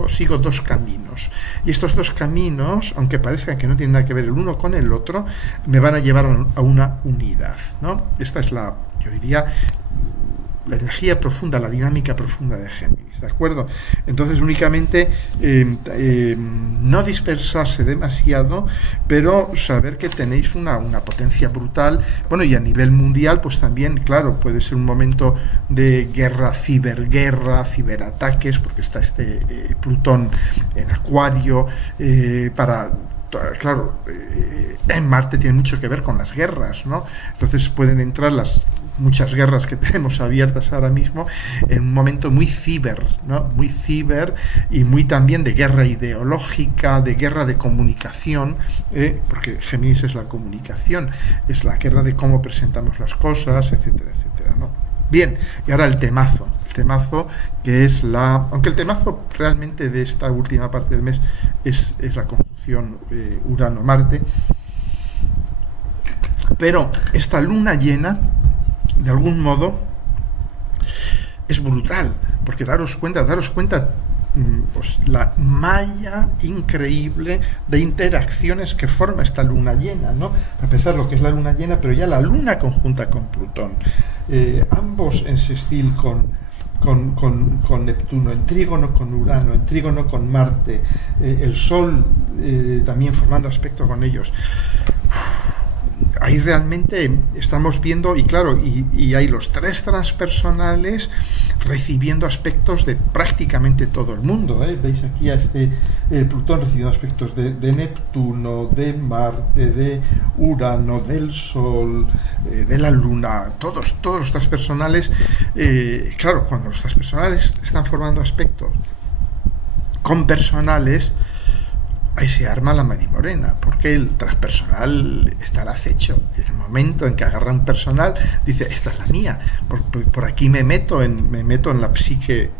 sigo dos caminos, y estos dos caminos, aunque parezcan que no tienen nada que ver el uno con el otro, me van a llevar a una unidad, ¿no? Esta es yo diría, la energía profunda, la dinámica profunda de Géminis, ¿de acuerdo? Entonces, únicamente no dispersarse demasiado, pero saber que tenéis una potencia brutal. Bueno, y a nivel mundial, pues también, claro, puede ser un momento de guerra, ciberataques, porque está Plutón en Acuario, claro, en Marte tiene mucho que ver con las guerras, ¿no? Entonces pueden entrar muchas guerras que tenemos abiertas ahora mismo en un momento muy ciber, ¿no? Muy ciber, y muy también de guerra ideológica, de guerra de comunicación, porque Géminis es la comunicación, es la guerra de cómo presentamos las cosas, etcétera, etcétera, ¿no? Bien, y ahora el temazo que es aunque el temazo realmente de esta última parte del mes es la conjunción Urano-Marte, pero esta luna llena, de algún modo, es brutal, porque daros cuenta la malla increíble de interacciones que forma esta luna llena, ¿no? A pesar de lo que es la luna llena, pero ya la luna conjunta con Plutón, ambos en sextil con Neptuno, en trígono con Urano, en trígono con Marte, el Sol también formando aspecto con ellos. Ahí realmente estamos viendo, y claro, y hay los tres transpersonales recibiendo aspectos de prácticamente todo el mundo, Veis aquí a Plutón recibiendo aspectos de Neptuno, de Marte, de Urano, del Sol, de la Luna, todos los transpersonales. Claro, cuando los transpersonales están formando aspectos con personales, ahí se arma la marimorena, porque el transpersonal está al acecho. Desde el momento en que agarra un personal, dice, esta es la mía, por aquí me meto en la psique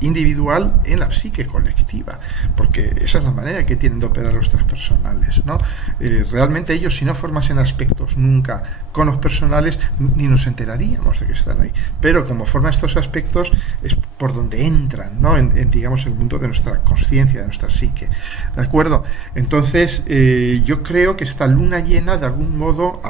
individual, en la psique colectiva, porque esa es la manera que tienen de operar los transpersonales, ¿no? Realmente ellos, si no formasen aspectos nunca con los personales, ni nos enteraríamos de que están ahí, pero como forman estos aspectos es por donde entran, ¿no? Digamos, el mundo de nuestra conciencia, de nuestra psique, ¿de acuerdo? Entonces yo creo que esta luna llena, de algún modo,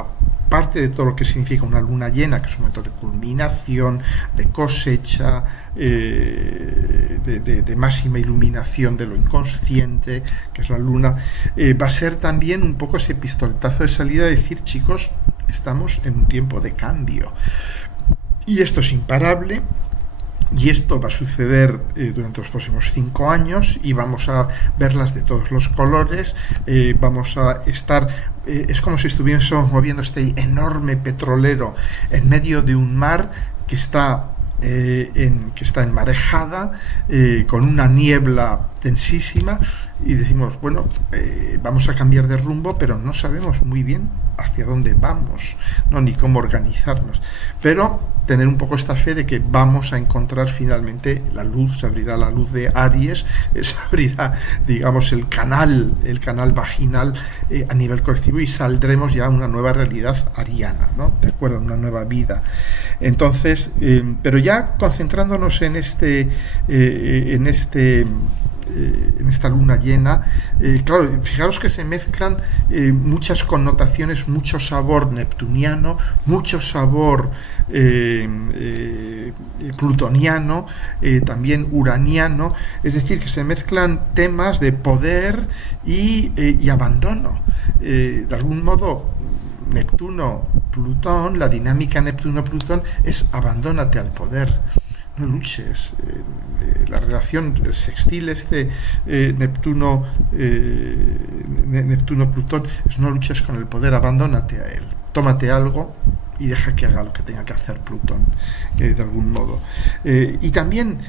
parte de todo lo que significa una luna llena, que es un momento de culminación, de cosecha, de máxima iluminación de lo inconsciente, que es la luna, va a ser también un poco ese pistoletazo de salida de decir, chicos, estamos en un tiempo de cambio. Y esto es imparable. Y esto va a suceder durante los próximos 5 años y vamos a verlas de todos los colores, vamos a estar, es como si estuviésemos moviendo este enorme petrolero en medio de un mar que está enmarejada, con una niebla tensísima, y decimos, bueno, vamos a cambiar de rumbo, pero no sabemos muy bien hacia dónde vamos, ¿no? Ni cómo organizarnos, pero tener un poco esta fe de que vamos a encontrar finalmente la luz, se abrirá la luz de Aries, se abrirá, digamos, el canal vaginal a nivel colectivo, y saldremos ya a una nueva realidad ariana, ¿no? De acuerdo, una nueva vida. Entonces, pero ya concentrándonos en esta luna llena, claro, fijaros que se mezclan muchas connotaciones, mucho sabor neptuniano, mucho sabor plutoniano, también uraniano, es decir, que se mezclan temas de poder y abandono. De algún modo, Neptuno-Plutón, la dinámica Neptuno-Plutón es abandónate al poder, no luches. La relación, el sextil Neptuno-Plutón es no luches con el poder, abandónate a él, tómate algo y deja que haga lo que tenga que hacer Plutón, de algún modo. Y también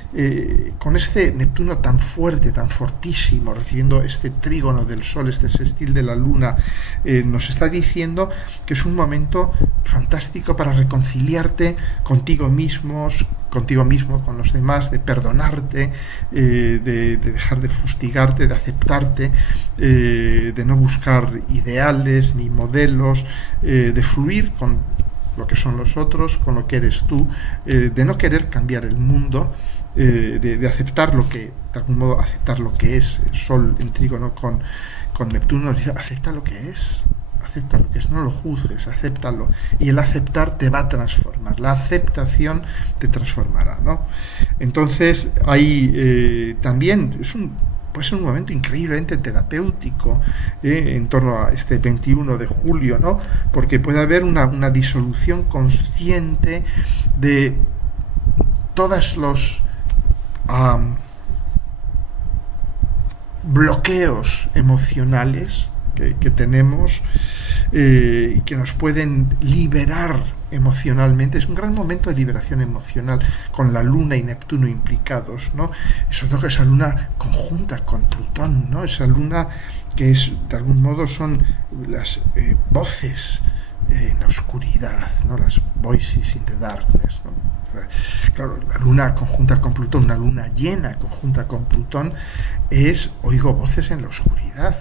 con este Neptuno tan fuerte, tan fortísimo, recibiendo este trígono del Sol, este sextil de la Luna, nos está diciendo que es un momento fantástico para reconciliarte contigo mismo, con los demás, de perdonarte, de dejar de fustigarte, de aceptarte, de no buscar ideales ni modelos, de fluir con lo que son los otros, con lo que eres tú, de no querer cambiar el mundo, de aceptar lo que, de algún modo, aceptar lo que es. El Sol en trígono con Neptuno nos dice, acepta lo que es, no lo juzgues, acéptalo, y el aceptar te va a transformar, la aceptación te transformará, ¿no? Entonces, ahí también puede ser un momento increíblemente terapéutico en torno a este 21 de julio, ¿no? Porque puede haber una disolución consciente de todos los bloqueos emocionales que tenemos, y que nos pueden liberar emocionalmente. Es un gran momento de liberación emocional, con la Luna y Neptuno implicados, ¿no? Sobre todo que esa Luna conjunta con Plutón, ¿no? Esa Luna que es, de algún modo, son las voces en la oscuridad, ¿no? Las voices in the darkness, ¿no? Claro, la Luna conjunta con Plutón, una luna llena conjunta con Plutón, oigo voces en la oscuridad,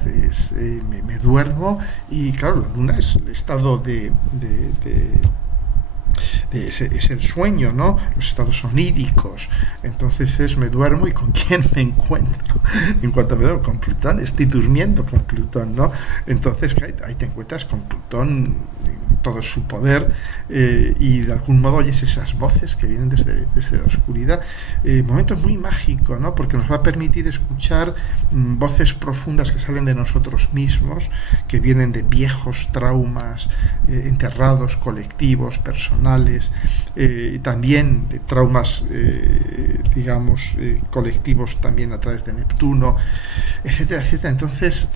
me duermo, y claro, la Luna es el estado es el sueño, ¿no? Los estados oníricos. Entonces me duermo, y ¿con quién me encuentro? En cuanto me duermo con Plutón, estoy durmiendo con Plutón, ¿no? Entonces ahí te encuentras con Plutón, todo su poder, y de algún modo oyes esas voces que vienen desde la oscuridad. Momento muy mágico, ¿no? Porque nos va a permitir escuchar voces profundas que salen de nosotros mismos, que vienen de viejos traumas enterrados, colectivos, personales, y también de traumas, digamos, colectivos también a través de Neptuno, etcétera, etcétera. Entonces,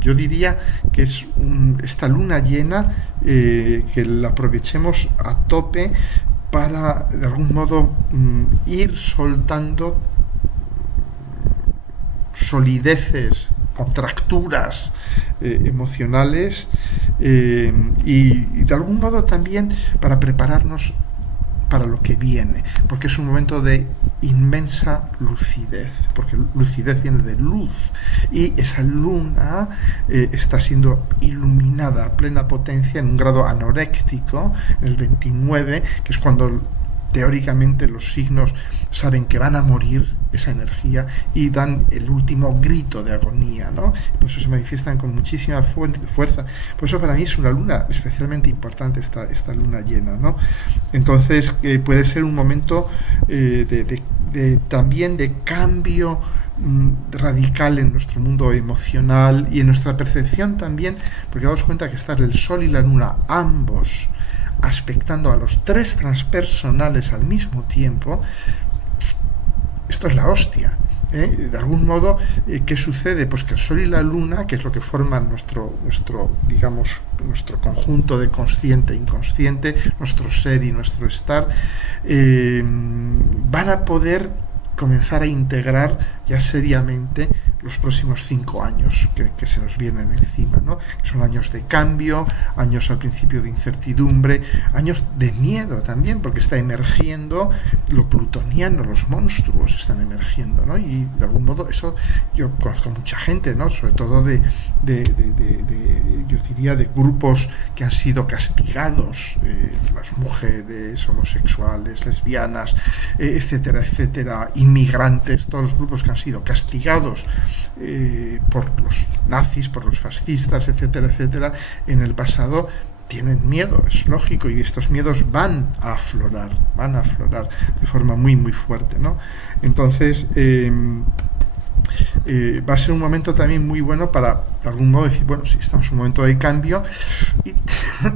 yo diría que es esta luna llena, que la aprovechemos a tope para, de algún modo, ir soltando solideces, contracturas emocionales y de algún modo también para prepararnos para lo que viene, porque es un momento de inmensa lucidez, porque lucidez viene de luz, y esa luna está siendo iluminada a plena potencia en un grado anoréctico, en el 29, que es cuando teóricamente los signos saben que van a morir esa energía y dan el último grito de agonía, ¿no? Por eso se manifiestan con muchísima fuerza. Por eso para mí es una luna especialmente importante esta luna llena, ¿no? Entonces puede ser un momento también de cambio radical en nuestro mundo emocional y en nuestra percepción también, porque daos cuenta que estar el Sol y la Luna ambos aspectando a los tres transpersonales al mismo tiempo, esto es la hostia. De algún modo, ¿qué sucede? Pues que el Sol y la Luna, que es lo que forman nuestro conjunto de consciente e inconsciente, nuestro ser y nuestro estar, van a poder comenzar a integrar ya seriamente los próximos 5 años que se nos vienen encima, ¿no? Son años de cambio, años al principio de incertidumbre, años de miedo también, porque está emergiendo lo plutoniano, los monstruos están emergiendo, ¿no? Y de algún modo eso, yo conozco mucha gente, ¿no? Sobre todo yo diría de grupos que han sido castigados, las mujeres, homosexuales, lesbianas, etcétera, etcétera, inmigrantes, todos los grupos que han sido castigados por los nazis, por los fascistas, etcétera, etcétera, en el pasado, tienen miedo, es lógico, y estos miedos van a aflorar de forma muy, muy fuerte, ¿no? Entonces, va a ser un momento también muy bueno para, de algún modo, decir, bueno, si estamos en un momento de cambio y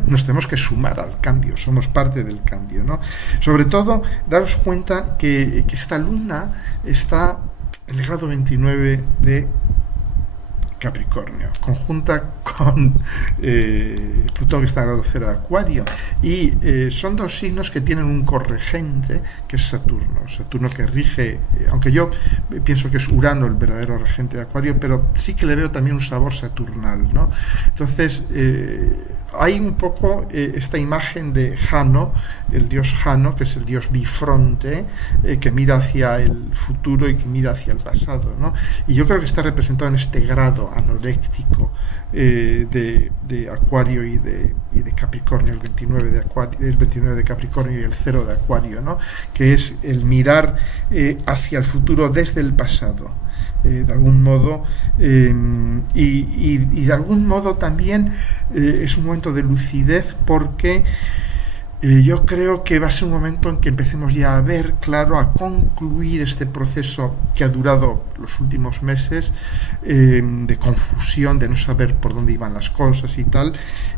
nos tenemos que sumar al cambio, somos parte del cambio, ¿no? Sobre todo, daros cuenta que esta luna está en el grado 29 de Capricornio, conjunta con Plutón, que está en grado 0 de Acuario, y son dos signos que tienen un corregente, que es Saturno que rige, aunque yo pienso que es Urano el verdadero regente de Acuario, pero sí que le veo también un sabor saturnal, ¿no? Entonces hay un poco esta imagen de Jano, el dios Jano, que es el dios bifronte, que mira hacia el futuro y que mira hacia el pasado, ¿no? Y yo creo que está representado en este grado anoréctico de Acuario y de Capricornio, el 29 de Capricornio y el 0 de Acuario, ¿no? Que es el mirar hacia el futuro desde el pasado, de algún modo, y de algún modo también es un momento de lucidez, porque yo creo que va a ser un momento en que empecemos ya a ver claro, a concluir este proceso que ha durado los últimos meses, de confusión, de no saber por dónde iban las cosas y tal,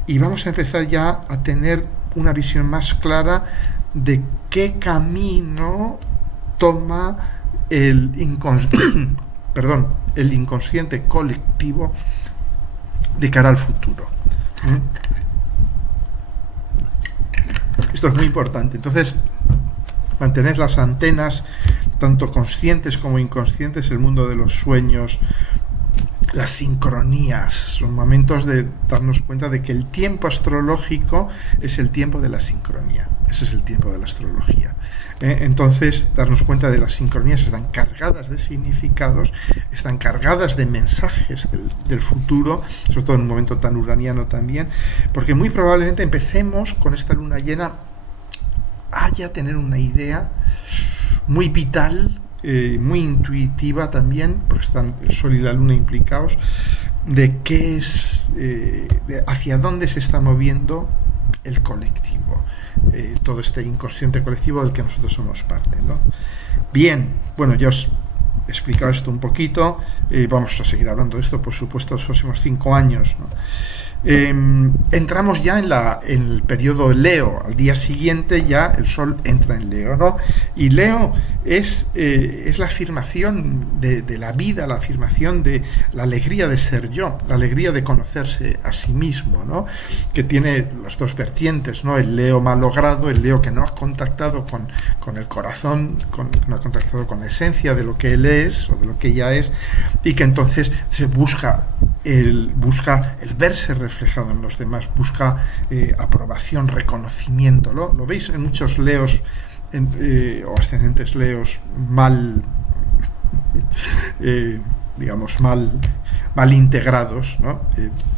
y vamos a empezar ya a tener una visión más clara de qué camino toma el inconsciente colectivo de cara al futuro. Esto es muy importante. Entonces, mantened las antenas, tanto conscientes como inconscientes, el mundo de los sueños, las sincronías, son momentos de darnos cuenta de que el tiempo astrológico es el tiempo de la sincronía. Ese es el tiempo de la astrología. Entonces, darnos cuenta de las sincronías, están cargadas de significados, están cargadas de mensajes del futuro, sobre todo en un momento tan uraniano también, porque muy probablemente empecemos con esta luna llena a tener una idea muy vital, muy intuitiva también, porque están el Sol y la Luna implicados, de qué es, hacia dónde se está moviendo el colectivo, todo este inconsciente colectivo del que nosotros somos parte, ¿no? Bien, bueno, ya os he explicado esto un poquito, vamos a seguir hablando de esto, por supuesto, los próximos 5 años, ¿no? Entramos ya en el periodo Leo. Al día siguiente ya el Sol entra en Leo, ¿no? Y Leo es la afirmación de la vida, la afirmación de la alegría de ser yo, la alegría de conocerse a sí mismo, ¿no? Que tiene las dos vertientes, ¿no? El Leo malogrado, el Leo que no ha contactado con el corazón, no ha contactado con la esencia de lo que él es o de lo que ella es, y que entonces se busca el verse reflejado en los demás, busca aprobación, reconocimiento. Lo veis en muchos Leos o ascendentes Leos digamos, mal integrados, ¿no?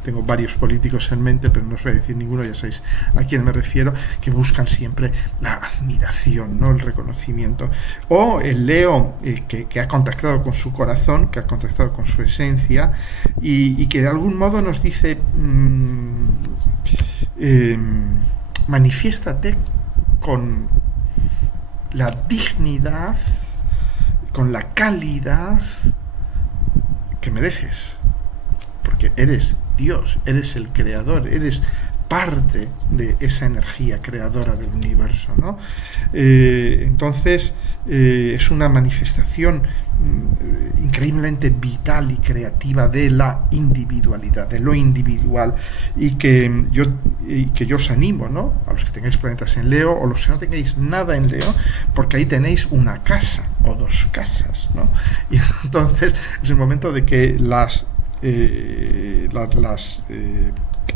Tengo varios políticos en mente, pero no os voy a decir ninguno, ya sabéis a quién me refiero, que buscan siempre la admiración, ¿no? El reconocimiento. O el Leo que ha contactado con su corazón, que ha contactado con su esencia, y que de algún modo nos dice, manifiéstate con la dignidad, con la calidad que mereces, porque eres Dios, eres el creador, eres parte de esa energía creadora del universo, ¿no? Entonces es una manifestación increíblemente vital y creativa de la individualidad, de lo individual, y que yo os animo, ¿no? A los que tengáis planetas en Leo o los que no tengáis nada en Leo, porque ahí tenéis una casa o dos casas, ¿no? Y entonces es el momento de que las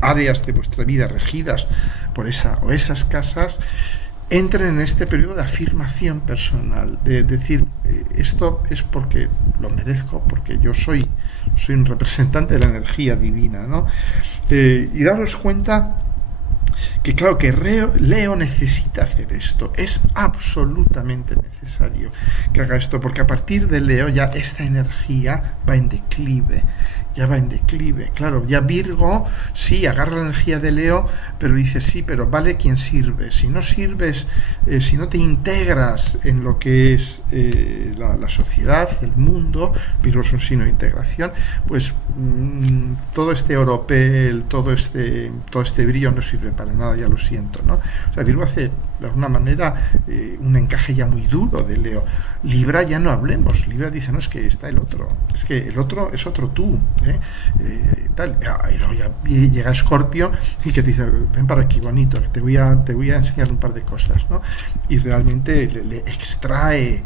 áreas de vuestra vida regidas por esa o esas casas entren en este periodo de afirmación personal, de decir, esto es porque lo merezco, porque yo soy un representante de la energía divina, ¿no? Y daros cuenta que claro que Leo necesita hacer esto, es absolutamente necesario que haga esto, porque a partir de Leo ya esta energía va en declive, claro, ya Virgo sí agarra la energía de Leo, pero dice sí, pero vale quien sirve, si no sirves, si no te integras en lo que es la sociedad, el mundo, Virgo es un signo de integración, pues todo este oropel, todo este brillo no sirve para nada, ya lo siento, ¿no? O sea, Virgo hace de alguna manera un encaje ya muy duro de Leo. Libra ya no hablemos, Libra dice, no, es que está el otro, es que el otro es otro tú, tal. Y luego ya llega Escorpio y que te dice, ven para aquí, bonito, te voy a enseñar un par de cosas, ¿no? Y realmente le extrae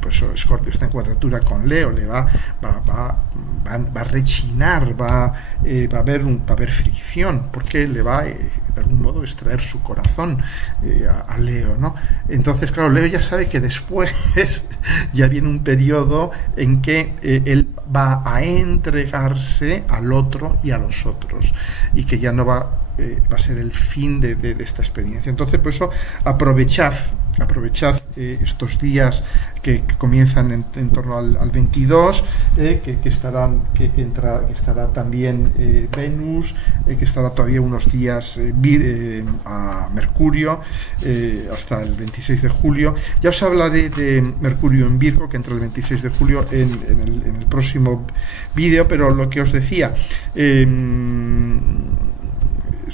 pues Escorpio está en cuadratura con Leo, le va a rechinar, va a haber fricción, porque le va de algún modo extraer su corazón a Leo, ¿no? Entonces, claro, Leo ya sabe que después ya viene un periodo en que él va a entregarse al otro y a los otros, y que ya no va a ser el fin de esta experiencia. Entonces, por eso aprovechad estos días que comienzan en torno al 22, que estará también Venus, que estará todavía unos días a Mercurio, hasta el 26 de julio. Ya os hablaré de Mercurio en Virgo, que entra el 26 de julio en el próximo vídeo, pero lo que os decía, es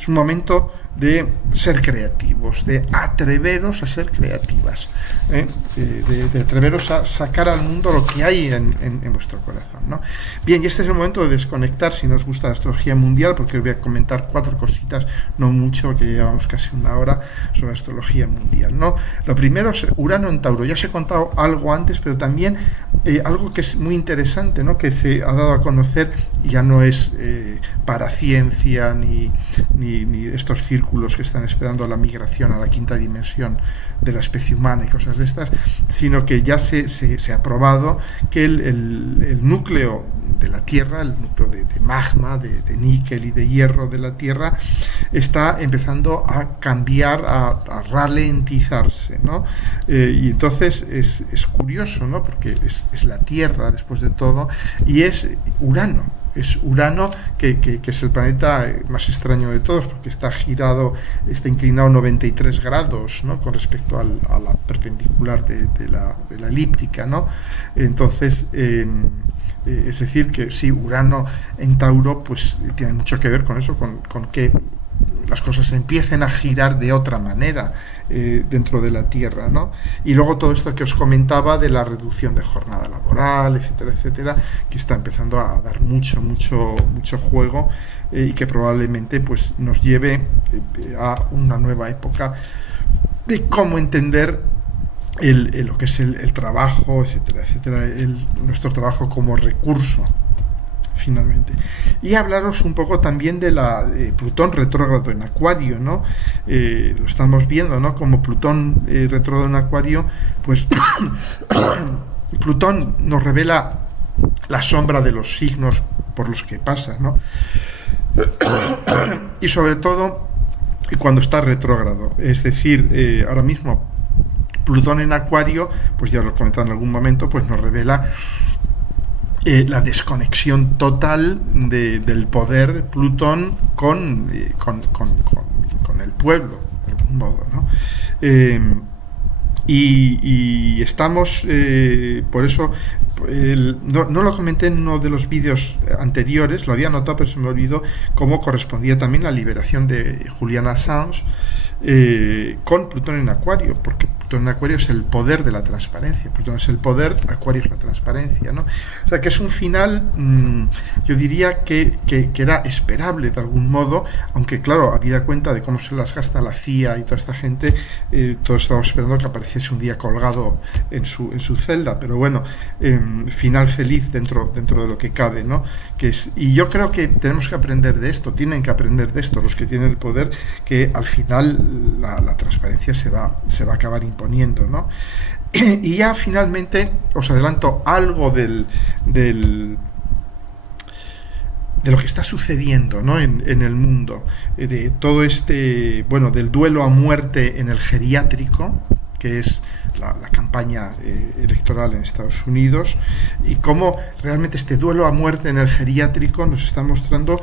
un momento de ser creativos, de atreveros a ser creativas, de atreveros a sacar al mundo lo que hay en vuestro corazón, ¿no? Bien, y este es el momento de desconectar, si nos gusta la astrología mundial, porque os voy a comentar 4 cositas, no mucho, porque llevamos casi una hora sobre astrología mundial, ¿no? Lo primero es Urano en Tauro. Ya os he contado algo antes, pero también algo que es muy interesante, ¿no? Que se ha dado a conocer, y ya no es para ciencia ni estos círculos que están esperando la migración a la quinta dimensión de la especie humana y cosas de estas, sino que ya se ha probado que el núcleo de la Tierra, el núcleo de magma, de níquel y de hierro de la Tierra, está empezando a cambiar, a ralentizarse, ¿no? Y entonces es curioso, ¿no? Porque es la Tierra, después de todo, y es Urano. Es Urano, que es el planeta más extraño de todos, porque está inclinado 93 grados, ¿no? Con respecto a la perpendicular de la elíptica, ¿no? Entonces, Es decir, que sí, Urano en Tauro pues tiene mucho que ver con eso, con que las cosas empiecen a girar de otra manera dentro de la Tierra, ¿no? Y luego todo esto que os comentaba de la reducción de jornada laboral, etcétera, etcétera, que está empezando a dar mucho juego y que probablemente pues nos lleve a una nueva época de cómo entender lo que es el trabajo, etcétera, etcétera, nuestro trabajo como recurso, finalmente. Y hablaros un poco también de la Plutón retrógrado en Acuario, ¿no? Lo estamos viendo, ¿no? Como Plutón retrógrado en Acuario, pues Plutón nos revela la sombra de los signos por los que pasa, ¿no? Y sobre todo cuando está retrógrado, es decir, ahora mismo Plutón en Acuario, pues ya lo he comentado en algún momento, pues nos revela la desconexión total del poder Plutón con el pueblo, de algún modo, ¿no? Y estamos, por eso, no lo comenté en uno de los vídeos anteriores, lo había notado pero se me olvidó, cómo correspondía también la liberación de Julian Assange con Plutón en Acuario, porque Plutón en Acuario es el poder de la transparencia, Plutón es el poder, Acuario es la transparencia, ¿no? O sea que es un final, yo diría que era esperable de algún modo, aunque claro, habida cuenta de cómo se las gasta la CIA y toda esta gente, todos estábamos esperando que apareciese un día colgado en su celda, pero bueno, final feliz dentro de lo que cabe, ¿no? Y yo creo que tenemos que aprender de esto, tienen que aprender de esto los que tienen el poder, que al final la transparencia se va a acabar imponiendo, ¿no? Y ya finalmente os adelanto algo de lo que está sucediendo, ¿no? en el mundo, de todo del duelo a muerte en el geriátrico, que es la campaña electoral en Estados Unidos, y cómo realmente este duelo a muerte en el geriátrico nos está mostrando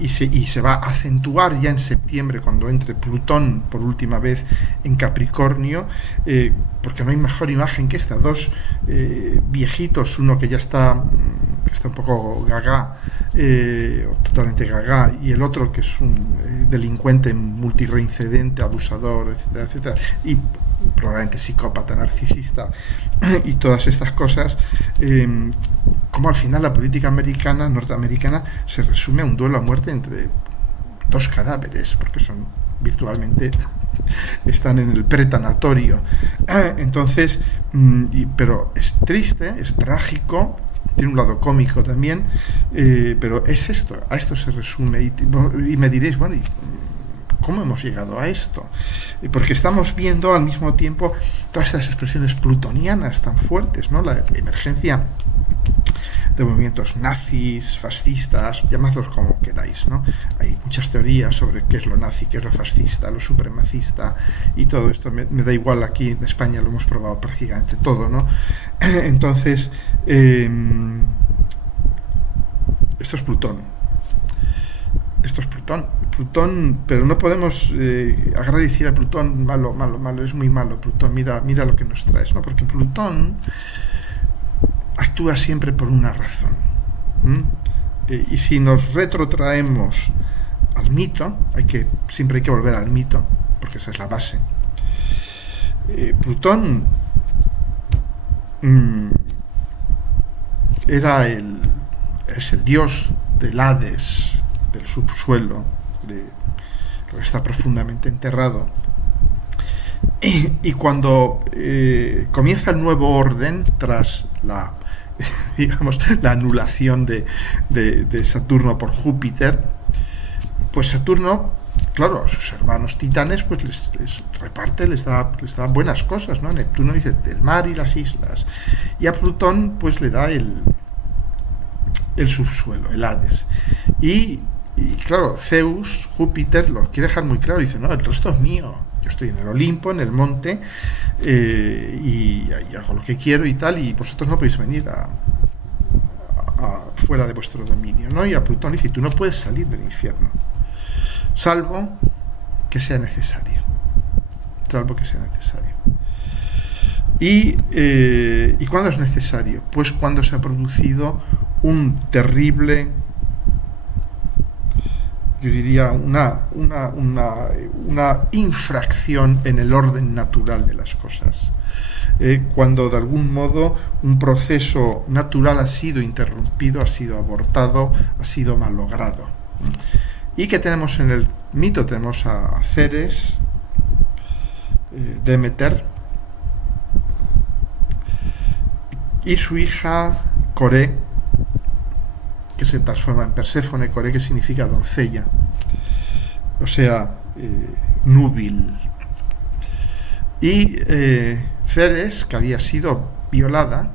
y se va a acentuar ya en septiembre cuando entre Plutón por última vez en Capricornio, porque no hay mejor imagen que esta, dos viejitos, uno que ya está un poco gaga, totalmente gaga, y el otro que es un delincuente multireincidente, abusador, etcétera, etcétera, y probablemente psicópata, narcisista y todas estas cosas, como al final la política norteamericana se resume a un duelo a muerte entre dos cadáveres, porque son virtualmente están en el pretanatorio. Entonces, pero es triste, es trágico, tiene un lado cómico también, pero es esto, a esto se resume, y me diréis, bueno, ¿cómo hemos llegado a esto? Porque estamos viendo al mismo tiempo todas estas expresiones plutonianas tan fuertes, ¿no? La emergencia de movimientos nazis, fascistas, llamadlos como queráis, ¿no? Hay muchas teorías sobre qué es lo nazi, qué es lo fascista, lo supremacista, y todo esto me da igual. Aquí en España lo hemos probado prácticamente todo, ¿no? Entonces, esto es Plutón. Esto es Plutón, pero no podemos agarrar y decir a Plutón malo, es muy malo Plutón, mira lo que nos traes, ¿no? Porque Plutón actúa siempre por una razón. Y si nos retrotraemos al mito, siempre hay que volver al mito, porque esa es la base. Plutón es el dios del Hades, del subsuelo, de lo que está profundamente enterrado. Y cuando comienza el nuevo orden, tras la anulación de Saturno por Júpiter, pues Saturno, claro, a sus hermanos titanes, pues les reparte, les da buenas cosas, ¿no? Neptuno dice el mar y las islas, y a Plutón pues le da el subsuelo, el Hades. Y claro, Zeus, Júpiter, lo quiere dejar muy claro, dice, no, el resto es mío, yo estoy en el Olimpo, en el monte, y hago lo que quiero y tal, y vosotros no podéis venir a fuera de vuestro dominio, ¿no? Y a Plutón dice, tú no puedes salir del infierno, salvo que sea necesario. ¿Y cuándo es necesario? Pues cuando se ha producido un terrible, yo diría, una infracción en el orden natural de las cosas. Cuando de algún modo un proceso natural ha sido interrumpido, ha sido abortado, ha sido malogrado. ¿Y qué tenemos en el mito? Tenemos a Ceres, Demeter, y su hija Coré, que se transforma en Perséfone, Coré, que significa doncella, o sea, núbil. Y Ceres, que había sido violada,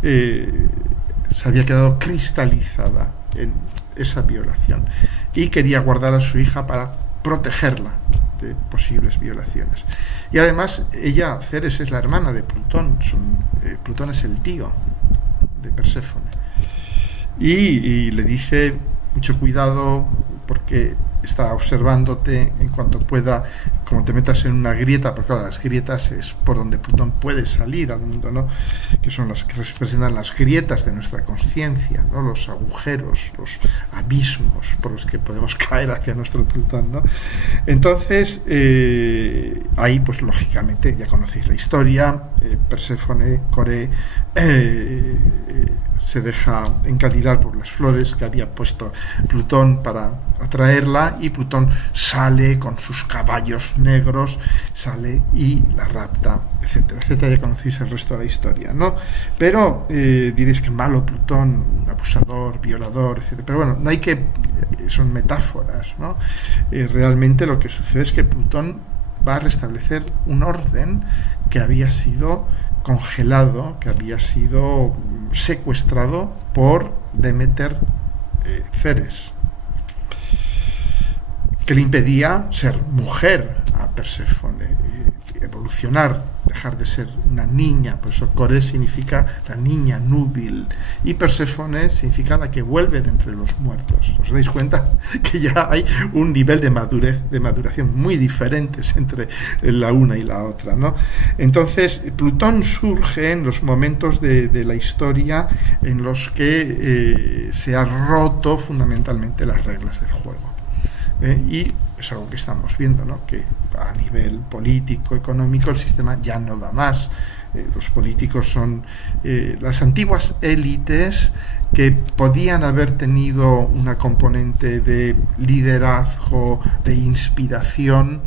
se había quedado cristalizada en esa violación y quería guardar a su hija para protegerla de posibles violaciones. Y además ella, Ceres, es la hermana de Plutón, Plutón es el tío de Perséfone, y le dice: mucho cuidado, porque está observándote, en cuanto pueda, como te metas en una grieta, porque claro, las grietas es por donde Plutón puede salir al mundo, ¿no? Que son las que representan las grietas de nuestra consciencia, ¿no? Los agujeros, los abismos por los que podemos caer hacia nuestro Plutón, ¿no? Entonces, ahí pues lógicamente, ya conocéis la historia, Perséfone, Coré, se deja encadilar por las flores que había puesto Plutón para atraerla, y Plutón sale con sus caballos negros, sale y la rapta, etcétera, etcétera. Ya conocéis el resto de la historia, ¿no? Pero diréis que malo Plutón, un abusador, violador, etcétera. Pero bueno, no hay que... son metáforas, ¿no? Realmente lo que sucede es que Plutón va a restablecer un orden que había sido congelado, que había sido secuestrado por Demeter, Ceres, que le impedía ser mujer a Perséfone, evolucionar, dejar de ser una niña. Por eso Coré significa la niña núbil, y Perséfone significa la que vuelve de entre los muertos. ¿Os dais cuenta? Que ya hay un nivel de maduración muy diferentes entre la una y la otra, ¿no? Entonces, Plutón surge en los momentos de la historia en los que se han roto fundamentalmente las reglas del juego. Y es algo que estamos viendo, ¿no? Que a nivel político, económico, el sistema ya no da más. Los políticos son las antiguas élites que podían haber tenido una componente de liderazgo, de inspiración,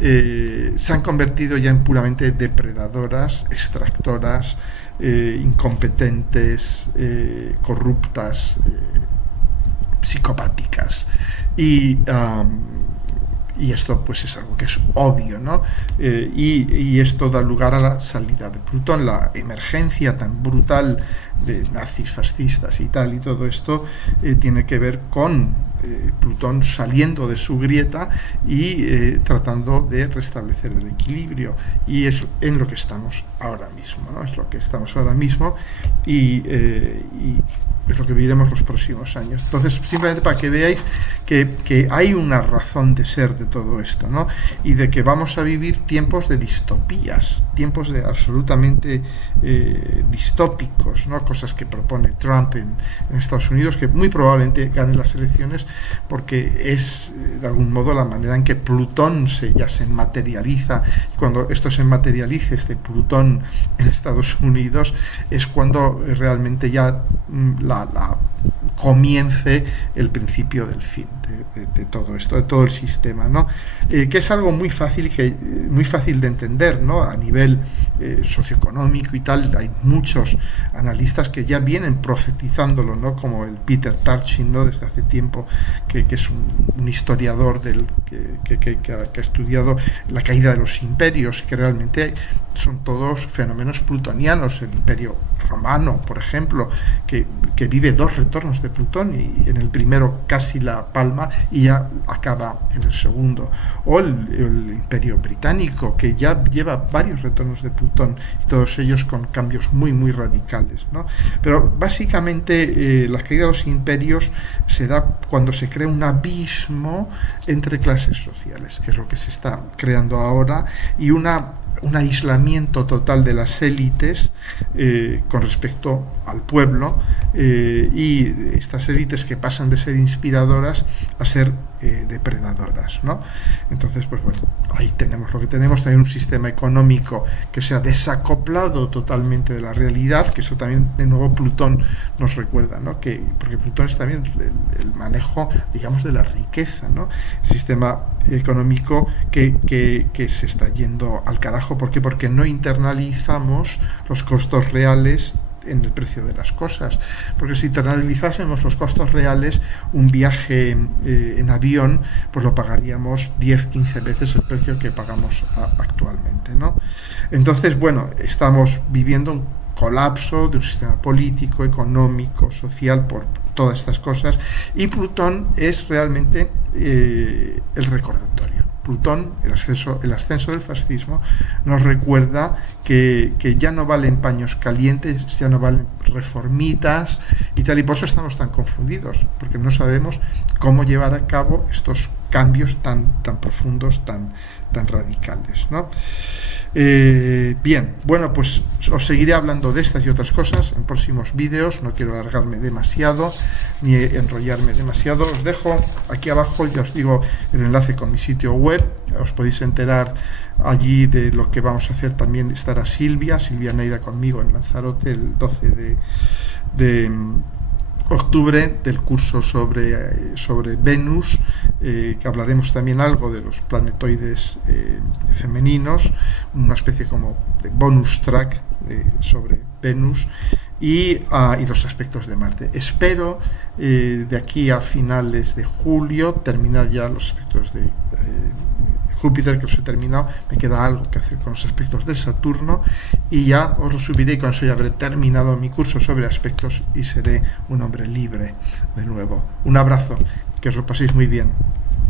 se han convertido ya en puramente depredadoras, extractoras, incompetentes, corruptas, psicopáticas. Y esto pues es algo que es obvio, ¿no? Y esto da lugar a la salida de Plutón, la emergencia tan brutal de nazis, fascistas y tal, y todo esto tiene que ver con Plutón saliendo de su grieta y tratando de restablecer el equilibrio, y es en lo que estamos ahora mismo, ¿no? Es lo que estamos ahora mismo, y es lo que viviremos los próximos años. Entonces, simplemente para que veáis que hay una razón de ser de todo esto, ¿no? Y de que vamos a vivir tiempos de distopías, tiempos de absolutamente distópicos, ¿no? Cosas que propone Trump en Estados Unidos, que muy probablemente gane las elecciones, porque es de algún modo la manera en que Plutón ya se materializa. Cuando esto se materialice, este Plutón en Estados Unidos, es cuando realmente ya comience el principio del fin de todo esto, de todo el sistema, ¿no? Que es algo muy fácil de entender, ¿no? A nivel socioeconómico y tal, hay muchos analistas que ya vienen profetizándolo, ¿no? Como el Peter Turchin, ¿no? Desde hace tiempo, que es un historiador que ha estudiado la caída de los imperios, que realmente son todos fenómenos plutonianos. El Imperio Romano, por ejemplo, que vive 2 retornos de Plutón, y en el primero casi la palma y ya acaba en el segundo. O el Imperio Británico, que ya lleva varios retornos de Plutón, y todos ellos con cambios muy, muy radicales, ¿no? Pero básicamente la caída de los imperios se da cuando se crea un abismo entre clases sociales, que es lo que se está creando ahora, y una un aislamiento total de las élites con respecto al pueblo, y estas élites que pasan de ser inspiradoras a ser depredadoras, ¿no? Entonces, pues bueno, ahí tenemos lo que tenemos, también un sistema económico que se ha desacoplado totalmente de la realidad, que eso también de nuevo Plutón nos recuerda, ¿no? Porque Plutón es también el manejo, digamos, de la riqueza, ¿no? El sistema económico que se está yendo al carajo. ¿Por qué? Porque no internalizamos los costos reales en el precio de las cosas, porque si internalizásemos los costos reales, un viaje en avión pues lo pagaríamos 10-15 veces el precio que pagamos actualmente, ¿no? Entonces, bueno, estamos viviendo un colapso de un sistema político, económico, social, por todas estas cosas, y Plutón es realmente el recordatorio. Plutón, el ascenso del fascismo, nos recuerda que ya no valen paños calientes, ya no valen reformitas y tal, y por eso estamos tan confundidos, porque no sabemos cómo llevar a cabo estos cambios tan profundos, tan radicales, ¿no? Bien, bueno, pues os seguiré hablando de estas y otras cosas en próximos vídeos. No quiero alargarme demasiado ni enrollarme demasiado. Os dejo aquí abajo, ya os digo, el enlace con mi sitio web. Os podéis enterar allí de lo que vamos a hacer. También estará Silvia Neira conmigo en Lanzarote el 12 de octubre, del curso sobre Venus, que hablaremos también algo de los planetoides femeninos, una especie como de bonus track sobre Venus y los aspectos de Marte. Espero de aquí a finales de julio terminar ya los aspectos de Júpiter, que os he terminado. Me queda algo que hacer con los aspectos de Saturno y ya os lo subiré, y con eso ya habré terminado mi curso sobre aspectos y seré un hombre libre de nuevo. Un abrazo, que os lo paséis muy bien.